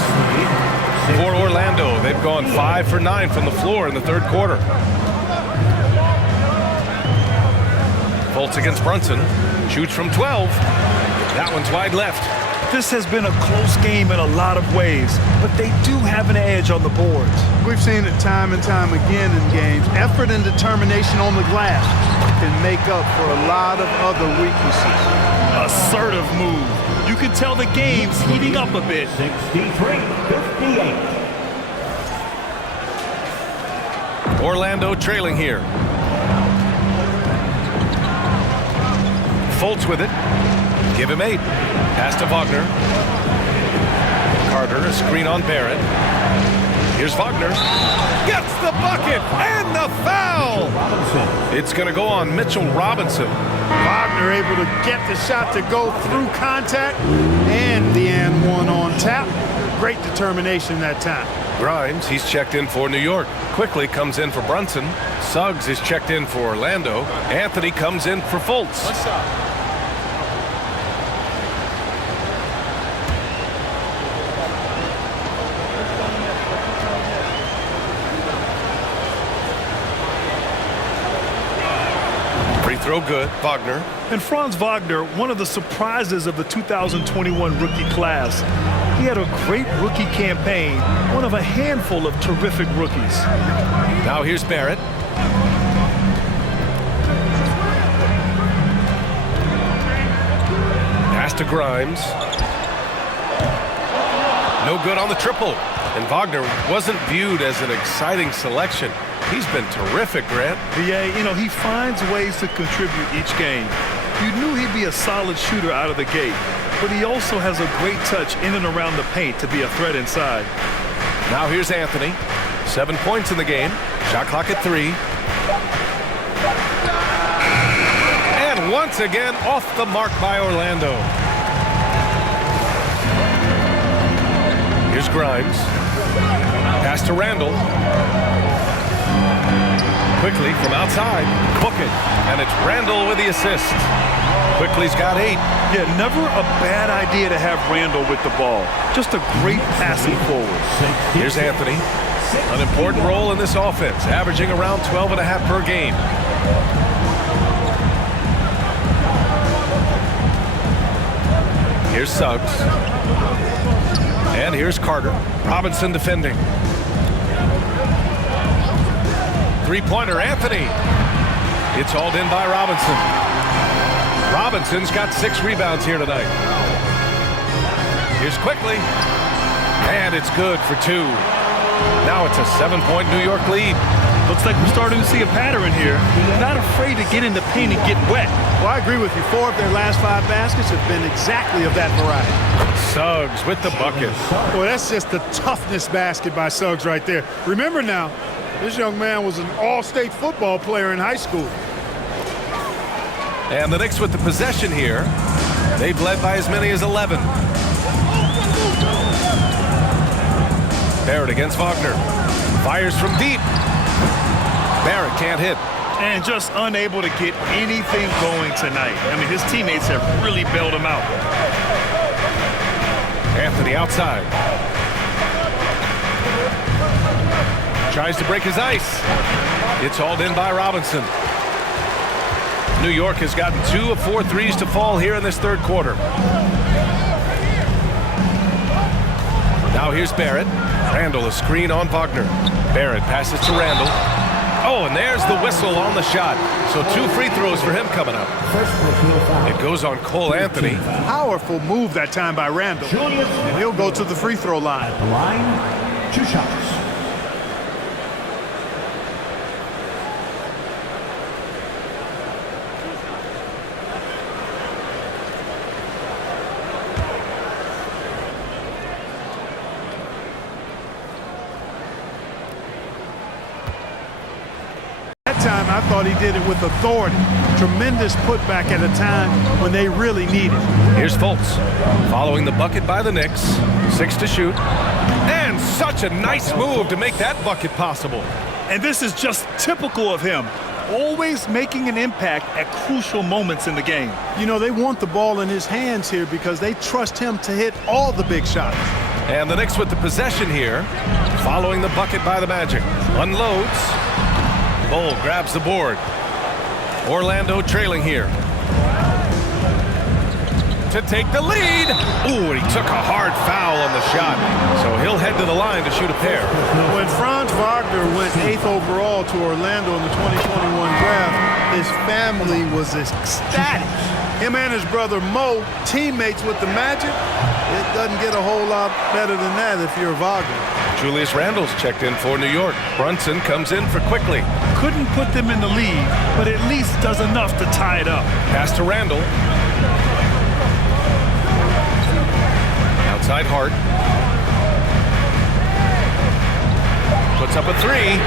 For Orlando, they've gone 5 for 9 from the floor in the third quarter. Fultz against Brunson. Shoots from 12. That one's wide left. This has been a close game in a lot of ways, but they do have an edge on the boards. We've seen it time and time again in games. Effort and determination on the glass can make up for a lot of other weaknesses. Assertive move. You can tell the game's heating up a bit. 63-58. Orlando trailing here. Fultz with it. Give him 8. Pass to Wagner. Carter, a screen on Barrett. Here's Wagner. Gets the bucket and the foul. It's going to go on Mitchell Robinson. Wagner able to get the shot to go through contact and the and one on tap. Great determination that time. Grimes, he's checked in for New York. Quickly comes in for Brunson. Suggs is checked in for Orlando. Anthony comes in for Fultz. One shot. Throw good, Wagner. And Franz Wagner, one of the surprises of the 2021 rookie class. He had a great rookie campaign, one of a handful of terrific rookies. Now here's Barrett. Pass to Grimes. No good on the triple. And Wagner wasn't viewed as an exciting selection. He's been terrific, Grant. VA, you know, he finds ways to contribute each game. You knew he'd be a solid shooter out of the gate, but he also has a great touch in and around the paint to be a threat inside. Now here's Anthony. 7 points in the game. Shot clock at 3. And once again, off the mark by Orlando. Here's Grimes. Pass to Randall. Quickly from outside, book it, and it's Randall with the assist. Quickly's got 8. Yeah, never a bad idea to have Randall with the ball. Just a great passing forward. Here's Anthony. An important role in this offense, averaging around 12.5 per game. Here's Suggs. And here's Carter. Robinson defending. Three-pointer, Anthony. It's hauled in by Robinson. Robinson's got 6 rebounds here tonight. Here's Quickly. And it's good for 2. Now it's a 7-point New York lead. Looks like we're starting to see a pattern here. They're not afraid to get in the paint and get wet. Well, I agree with you. 4 of their last 5 baskets have been exactly of that variety. Suggs with the bucket. Boy, that's just the toughness basket by Suggs right there. Remember now, this young man was an all-state football player in high school. And the Knicks with the possession here. They've led by as many as 11. Barrett against Wagner. Fires from deep. Barrett can't hit. And just unable to get anything going tonight. I mean, his teammates have really bailed him out. Anthony outside. Tries to break his ice. It's hauled in by Robinson. New York has gotten 2 of 4 threes to fall here in this third quarter. Now here's Barrett. Randall, a screen on Wagner. Barrett passes to Randall. Oh, and there's the whistle on the shot. So 2 free throws for him coming up. It goes on Cole Anthony. Powerful move that time by Randall. And he'll go to the free throw line. At the line, 2 shots. Time I thought he did it with authority. Tremendous putback at a time when they really need it. Here's Fultz following the bucket by the Knicks. 6 to shoot. And such a nice move to make that bucket possible. And this is just typical of him. Always making an impact at crucial moments in the game. You know, they want the ball in his hands here because they trust him to hit all the big shots. And the Knicks with the possession here. Following the bucket by the Magic. Unloads. Bull grabs the board. Orlando trailing here. To take the lead. Ooh, and he took a hard foul on the shot. So he'll head to the line to shoot a pair. When Franz Wagner went 8th overall to Orlando in the 2021 draft, his family was ecstatic. Him and his brother Mo, teammates with the Magic. It doesn't get a whole lot better than that if you're Wagner. Julius Randle's checked in for New York. Brunson comes in for Quickly. Couldn't put them in the lead, but at least does enough to tie it up. Pass to Randle. Outside Hart. Puts up a 3.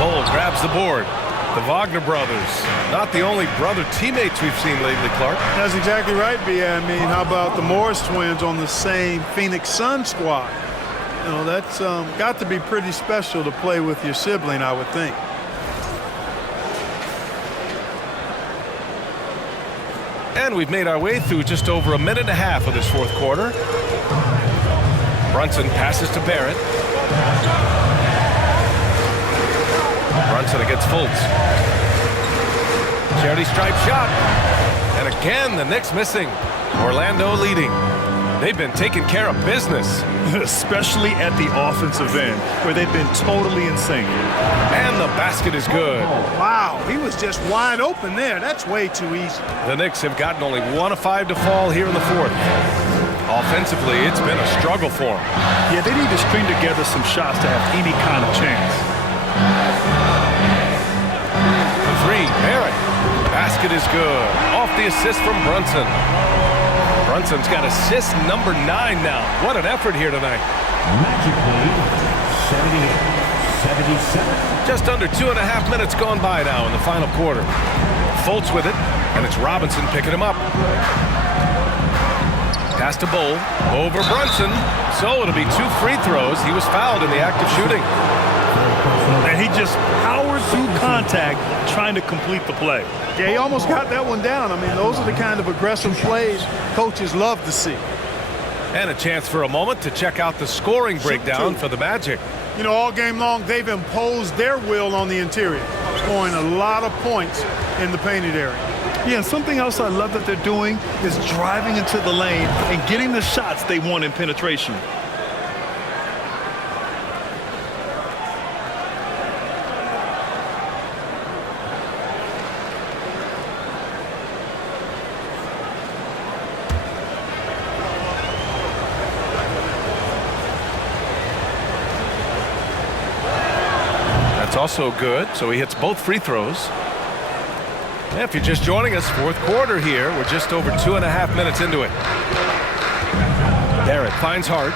Bull grabs the board. The Wagner brothers, not the only brother teammates we've seen lately, Clark. That's exactly right, B.A. I mean, how about the Morris twins on the same Phoenix Sun squad? You know, that's got to be pretty special to play with your sibling, I would think. And we've made our way through just over 1.5 minutes of this fourth quarter. Brunson passes to Barrett. Brunson against Fultz. Charity stripe shot. And again, the Knicks missing. Orlando leading. They've been taking care of business. Especially at the offensive end, where they've been totally in sync. And the basket is good. Wow, he was just wide open there. That's way too easy. The Knicks have gotten only 1 of 5 to fall here in the fourth. Offensively, it's been a struggle for them. Yeah, they need to string together some shots to have any kind of chance. The 3, Barrett. Basket is good. Off the assist from Brunson. Brunson's got assist number 9 now. What an effort here tonight. Magic lead, 78-77. Just under 2.5 minutes gone by now in the final quarter. Fultz with it, and it's Robinson picking him up. Pass to Bull, over Brunson. So it'll be 2 free throws. He was fouled in the act of shooting. And he just powered through contact trying to complete the play. Yeah, he almost got that one down. I mean, those are the kind of aggressive plays coaches love to see. And a chance for a moment to check out the scoring breakdown for the Magic. You know, all game long, they've imposed their will on the interior, scoring a lot of points in the painted area. Yeah, and something else I love that they're doing is driving into the lane and getting the shots they want in penetration. It's also good, so he hits both free throws. If you're just joining us, fourth quarter here. We're just over 2.5 minutes into it. Barrett finds Hart.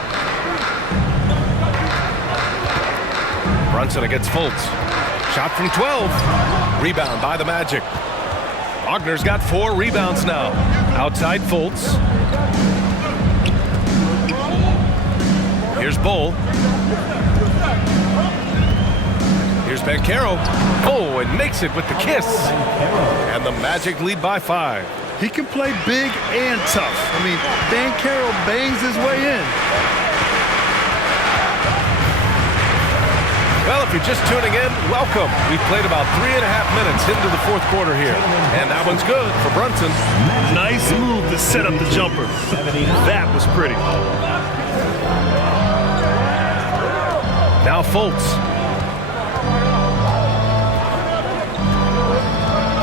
Brunson against Fultz. Shot from 12. Rebound by the Magic. Wagner's got 4 rebounds now. Outside Fultz. Here's Bull. Here's Banchero. Oh, and makes it with the kiss. And the Magic lead by 5. He can play big and tough. I mean, Banchero bangs his way in. Well, if you're just tuning in, welcome. We've played about 3.5 minutes into the fourth quarter here. And that one's good for Brunson. Nice move to set up the jumper. That was pretty. Now Fultz.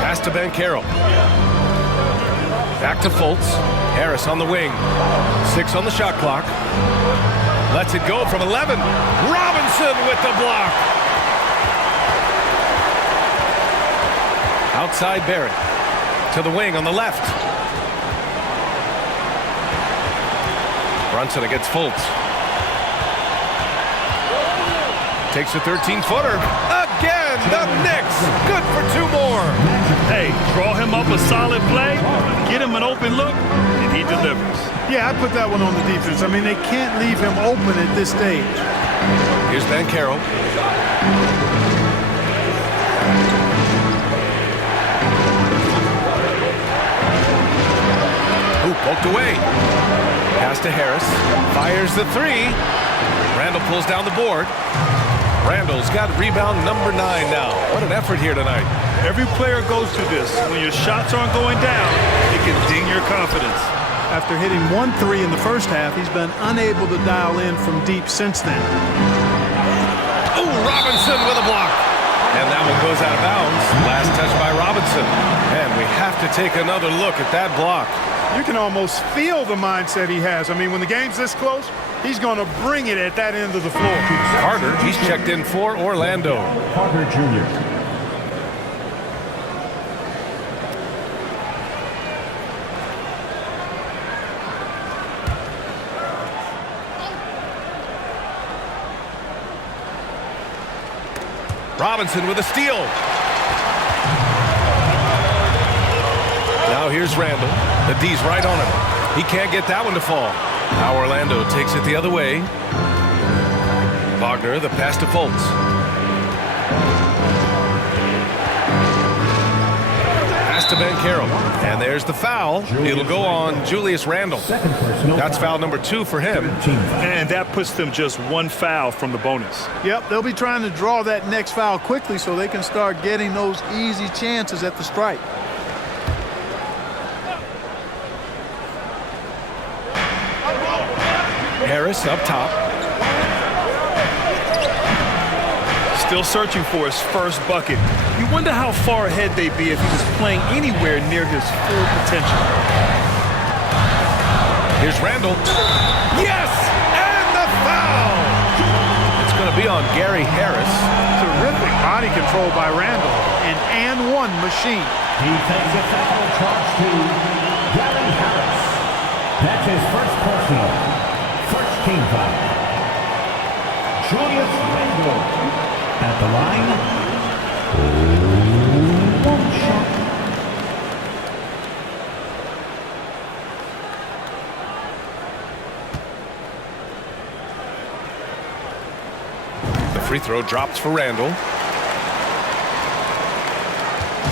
Pass to Banchero. Back to Fultz. Harris on the wing. 6 on the shot clock. Lets it go from 11. Robinson with the block. Outside Barrett. To the wing on the left. Brunson against Fultz. Takes a 13-footer. Again, the Knicks. Good for 2 more. Hey, draw him up a solid play, get him an open look, and he delivers. Yeah, I put that one on the defense. I mean, they can't leave him open at this stage. Here's Banchero. Ooh, poked away. Pass to Harris. Fires the 3. Randall pulls down the board. Randall's got rebound number 9 now. What an effort here tonight. Every player goes through this. When your shots aren't going down, it can ding your confidence. After hitting 1 3 in the first half, he's been unable to dial in from deep since then. Oh, Robinson with a block. And that one goes out of bounds. Last touch by Robinson. And we have to take another look at that block. You can almost feel the mindset he has. I mean, when the game's this close, he's going to bring it at that end of the floor. Carter, he's checked in for Orlando. Carter Jr. Robinson with a steal. Now here's Randall. The D's right on him. He can't get that one to fall. Now Orlando takes it the other way. Wagner, the pass to Fultz. Pass to Banchero. And there's the foul. It'll go on Julius Randle. That's foul number 2 for him. And that puts them just 1 foul from the bonus. Yep, they'll be trying to draw that next foul quickly so they can start getting those easy chances at the stripe. Harris up top. Still searching for his first bucket. You wonder how far ahead they'd be if he was playing anywhere near his full potential. Here's Randall. Yes! And the foul! It's going to be on Gary Harris. Terrific body control by Randall. An and one machine. Defensive foul charge to Gary Harris. That's his first personal. First team foul. Julius Randle at the line. One shot. The free throw drops for Randall.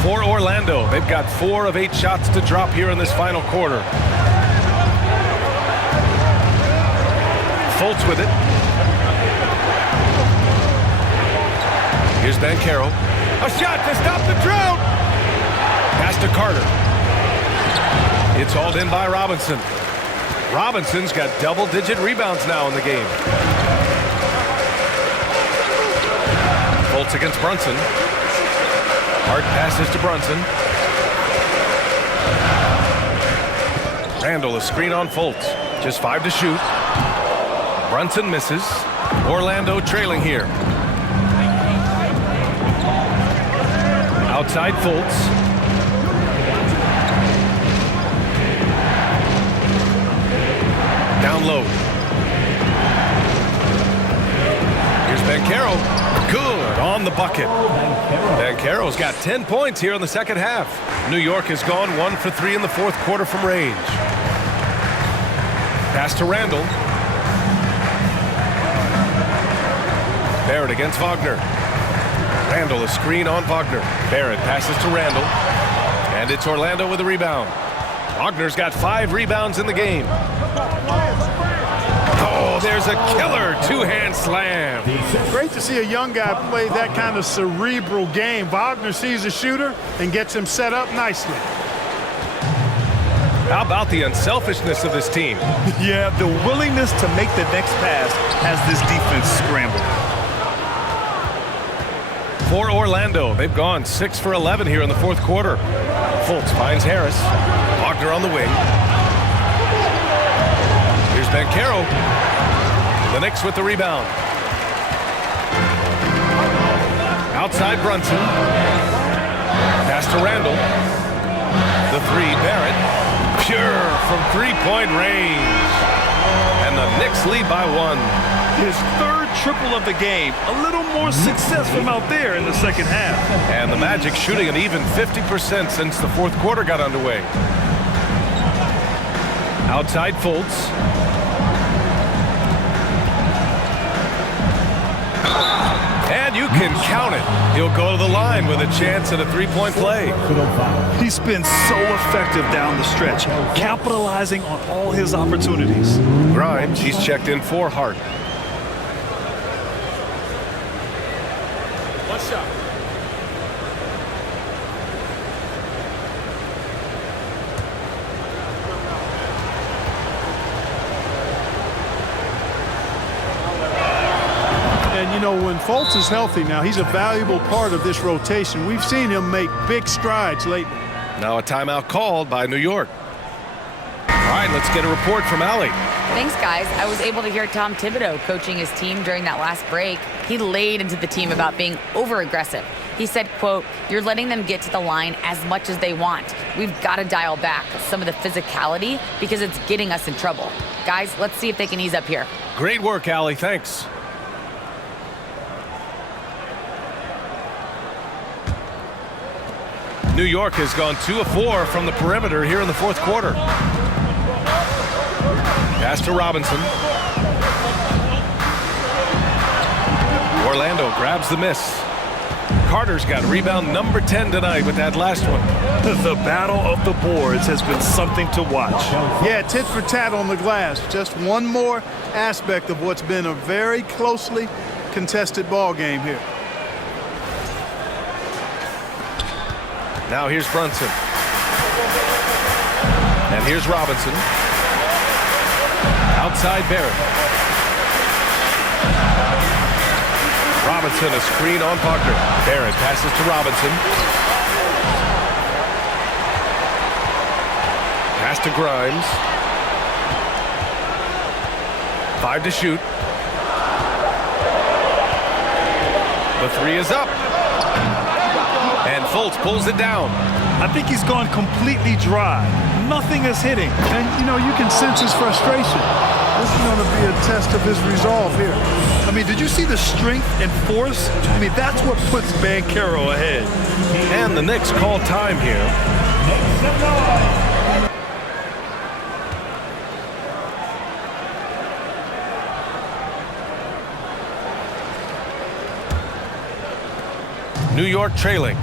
For Orlando, they've got 4 of 8 shots to drop here in this final quarter. Fultz with it. Here's Banchero. A shot to stop the drought. Pass to Carter. It's hauled in by Robinson. Robinson's got double-digit rebounds now in the game. Fultz against Brunson. Hard passes to Brunson. Randall, a screen on Fultz. Just 5 to shoot. Brunson misses. Orlando trailing here. Outside Fultz. Down low. Here's Banchero. Good on the bucket. Banchero's got 10 points here in the second half. New York has gone 1 for 3 in the fourth quarter from range. Pass to Randall. Barrett against Wagner. Randall a screen on Wagner. Barrett passes to Randall. And it's Orlando with a rebound. Wagner's got 5 rebounds in the game. Oh, there's a killer two-hand slam. Great to see a young guy play that kind of cerebral game. Wagner sees a shooter and gets him set up nicely. How about the unselfishness of this team? Yeah, the willingness to make the next pass has this defense scrambled. For Orlando, they've gone 6 for 11 here in the fourth quarter. Fultz finds Harris. Wagner on the wing. Here's Banchero. The Knicks with the rebound. Outside Brunson. Pass to Randall. The three, Barrett. Pure from three-point range. And the Knicks lead by 1. His third triple of the game. A little more success from out there in the second half. And the Magic shooting an even 50% since the fourth quarter got underway. Outside Fultz. And you can count it. He'll go to the line with a chance at a three-point play. He's been so effective down the stretch, capitalizing on all his opportunities. Grimes, he's checked in for Hart. One shot. And, you know, when Fultz is healthy now, he's a valuable part of this rotation. We've seen him make big strides lately. Now a timeout called by New York. All right, let's get a report from Allie. Thanks, guys. I was able to hear Tom Thibodeau coaching his team during that last break. He laid into the team about being over-aggressive. He said, quote, "You're letting them get to the line as much as they want. We've got to dial back some of the physicality because it's getting us in trouble. Guys, let's see if they can ease up here." Great work, Allie. Thanks. New York has gone 2 of 4 from the perimeter here in the fourth quarter. Pass to Robinson. Orlando grabs the miss. Carter's got rebound number 10 tonight with that last one. The battle of the boards has been something to watch. Yeah, tit for tat on the glass. Just one more aspect of what's been a very closely contested ball game here. Now here's Brunson. And here's Robinson. Outside Barrett. Robinson, a screen on Wagner. Barrett passes to Robinson. Pass to Grimes. 5 to shoot. The three is up. And Fultz pulls it down. I think he's gone completely dry. Nothing is hitting. And, you know, you can sense his frustration. This is going to be a test of his resolve here. I mean, did you see the strength and force? I mean, that's what puts Banchero ahead. And the Knicks call time here. New York trailing.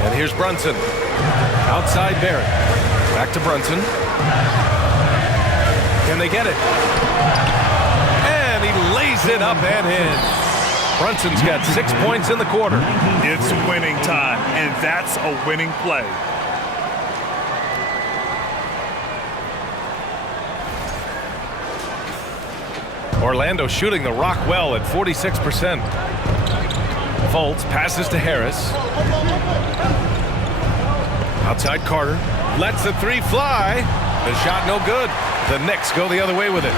And here's Brunson. Outside Barrett. Back to Brunson. Can they get it? And he lays it up and in. Brunson's got 6 points in the quarter. It's winning time, and that's a winning play. Orlando shooting the rock well at 46%. Fultz passes to Harris. Outside Carter. Lets the three fly. The shot no good. The Knicks go the other way with it.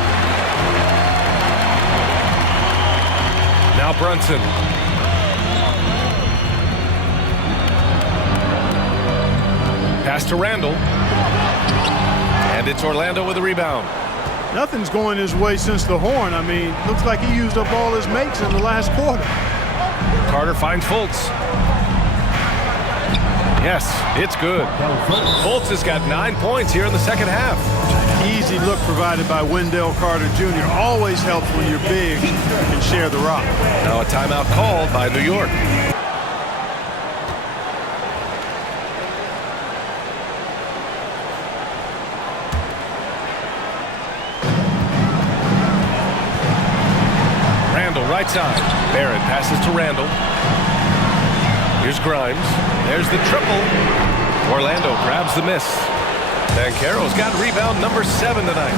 Now Brunson. Pass to Randall. And it's Orlando with a rebound. Nothing's going his way since the horn. I mean, looks like he used up all his makes in the last quarter. Carter finds Fultz. Yes, it's good. Fultz has got 9 points here in the second half. Easy look provided by Wendell Carter Jr. Always helps when you're big and share the rock. Now a timeout called by New York. Randall, right side. Barrett passes to Randall. Here's Grimes. There's the triple. Orlando grabs the miss. Banchero's got rebound number 7 tonight.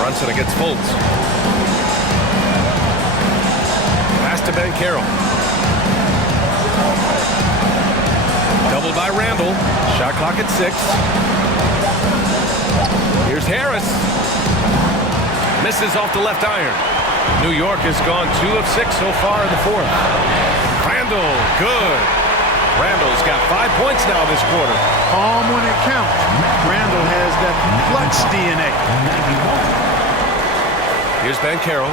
Brunson against Fultz. Pass to Banchero. Doubled by Randall. Shot clock at 6. Here's Harris. Misses off the left iron. New York has gone 2 of 6 so far in the fourth. Randall, good. Randall's got 5 points now this quarter. Calm when it counts. Randall has that flex DNA. Here's Banchero.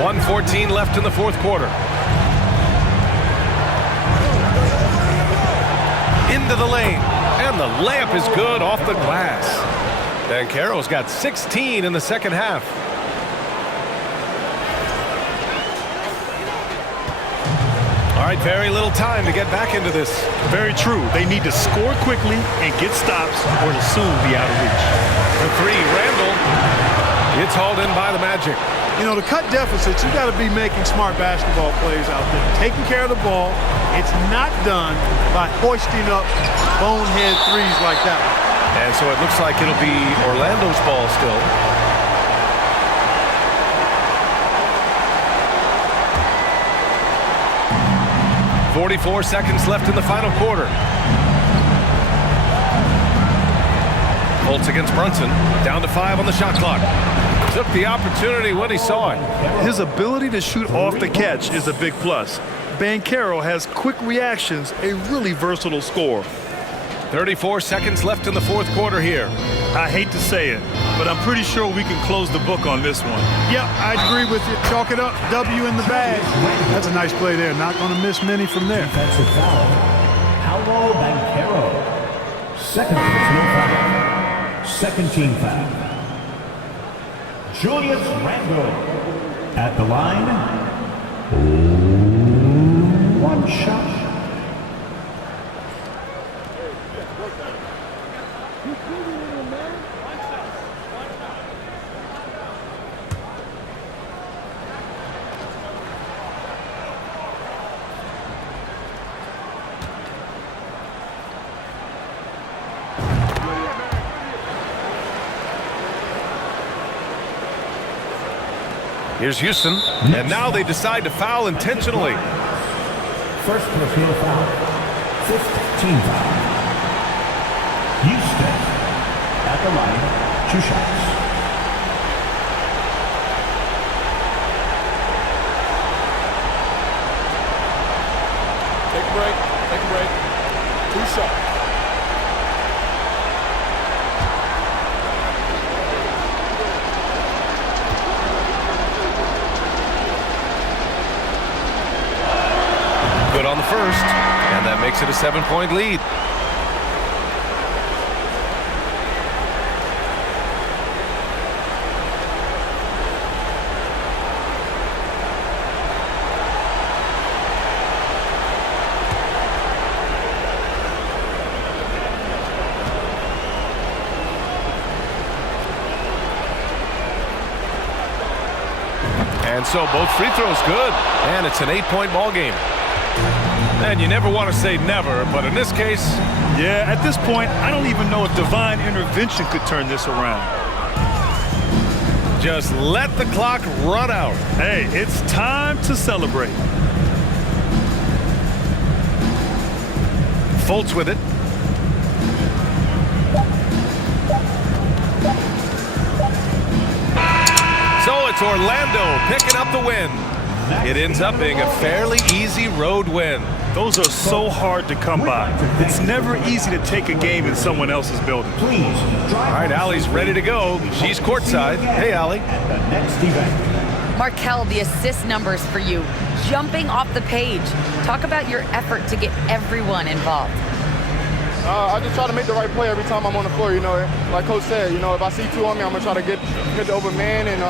1:14 left in the fourth quarter. Into the lane. And the layup is good off the glass. Banchero's got 16 in the second half. All right, very little time to get back into this. Very true. They need to score quickly and get stops or to soon be out of reach. The 3, Randall. It's hauled in by the Magic. You know, to cut deficits, you got to be making smart basketball plays out there. Taking care of the ball. It's not done by hoisting up bonehead threes like that. And so it looks like it'll be Orlando's ball still. .44 seconds left in the final quarter. Fultz against Brunson. Down to 5 on the shot clock. Took the opportunity when he saw it. His ability to shoot off the catch is a big plus. Banchero has quick reactions, a really versatile scorer. 34 seconds left in the fourth quarter here. I hate to say it, but I'm pretty sure we can close the book on this one. Yep, I agree with you. Chalk it up. W in the bag. That's a nice play there. Not going to miss many from there. Defensive foul. Paolo Banchero. Second personal foul. Second team foul. Julius Randle at the line. 1 shot. Here's Houston, and now they decide to foul intentionally. First personal foul. 5th team foul. Houston at the line. 2 shots. Take a break. Take a break. 2 shots. Good on the first, and that makes it a 7-point lead. And so both free throws good, and it's an 8-point ball game. And you never want to say never, but in this case... Yeah, at this point, I don't even know if divine intervention could turn this around. Just let the clock run out. Hey, it's time to celebrate. Fultz with it. So it's Orlando picking up the win. It ends up being a fairly easy road win. Those are so hard to come by. It's never easy to take a game in someone else's building. Please, All right, Allie's ready to go. She's courtside. Hey, Allie. at the next event. Markel, the assist numbers for you, jumping off the page. Talk about your effort to get everyone involved. I just try to make the right play every time I'm on the floor. Like Coach said, if I see two on me, I'm going to try to get the open man. And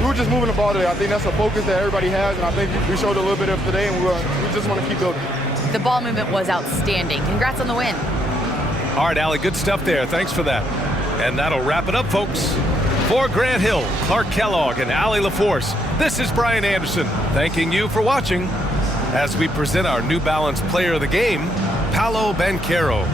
we were just moving the ball today. I think that's a focus that everybody has, and I think we showed a little bit of today, and we just want to keep building. The ball movement was outstanding. Congrats on the win. All right, Allie, good stuff there. Thanks for that. And that'll wrap it up, folks. For Grant Hill, Clark Kellogg, and Allie LaForce, this is Brian Anderson thanking you for watching as we present our New Balance Player of the Game, Paolo Banchero.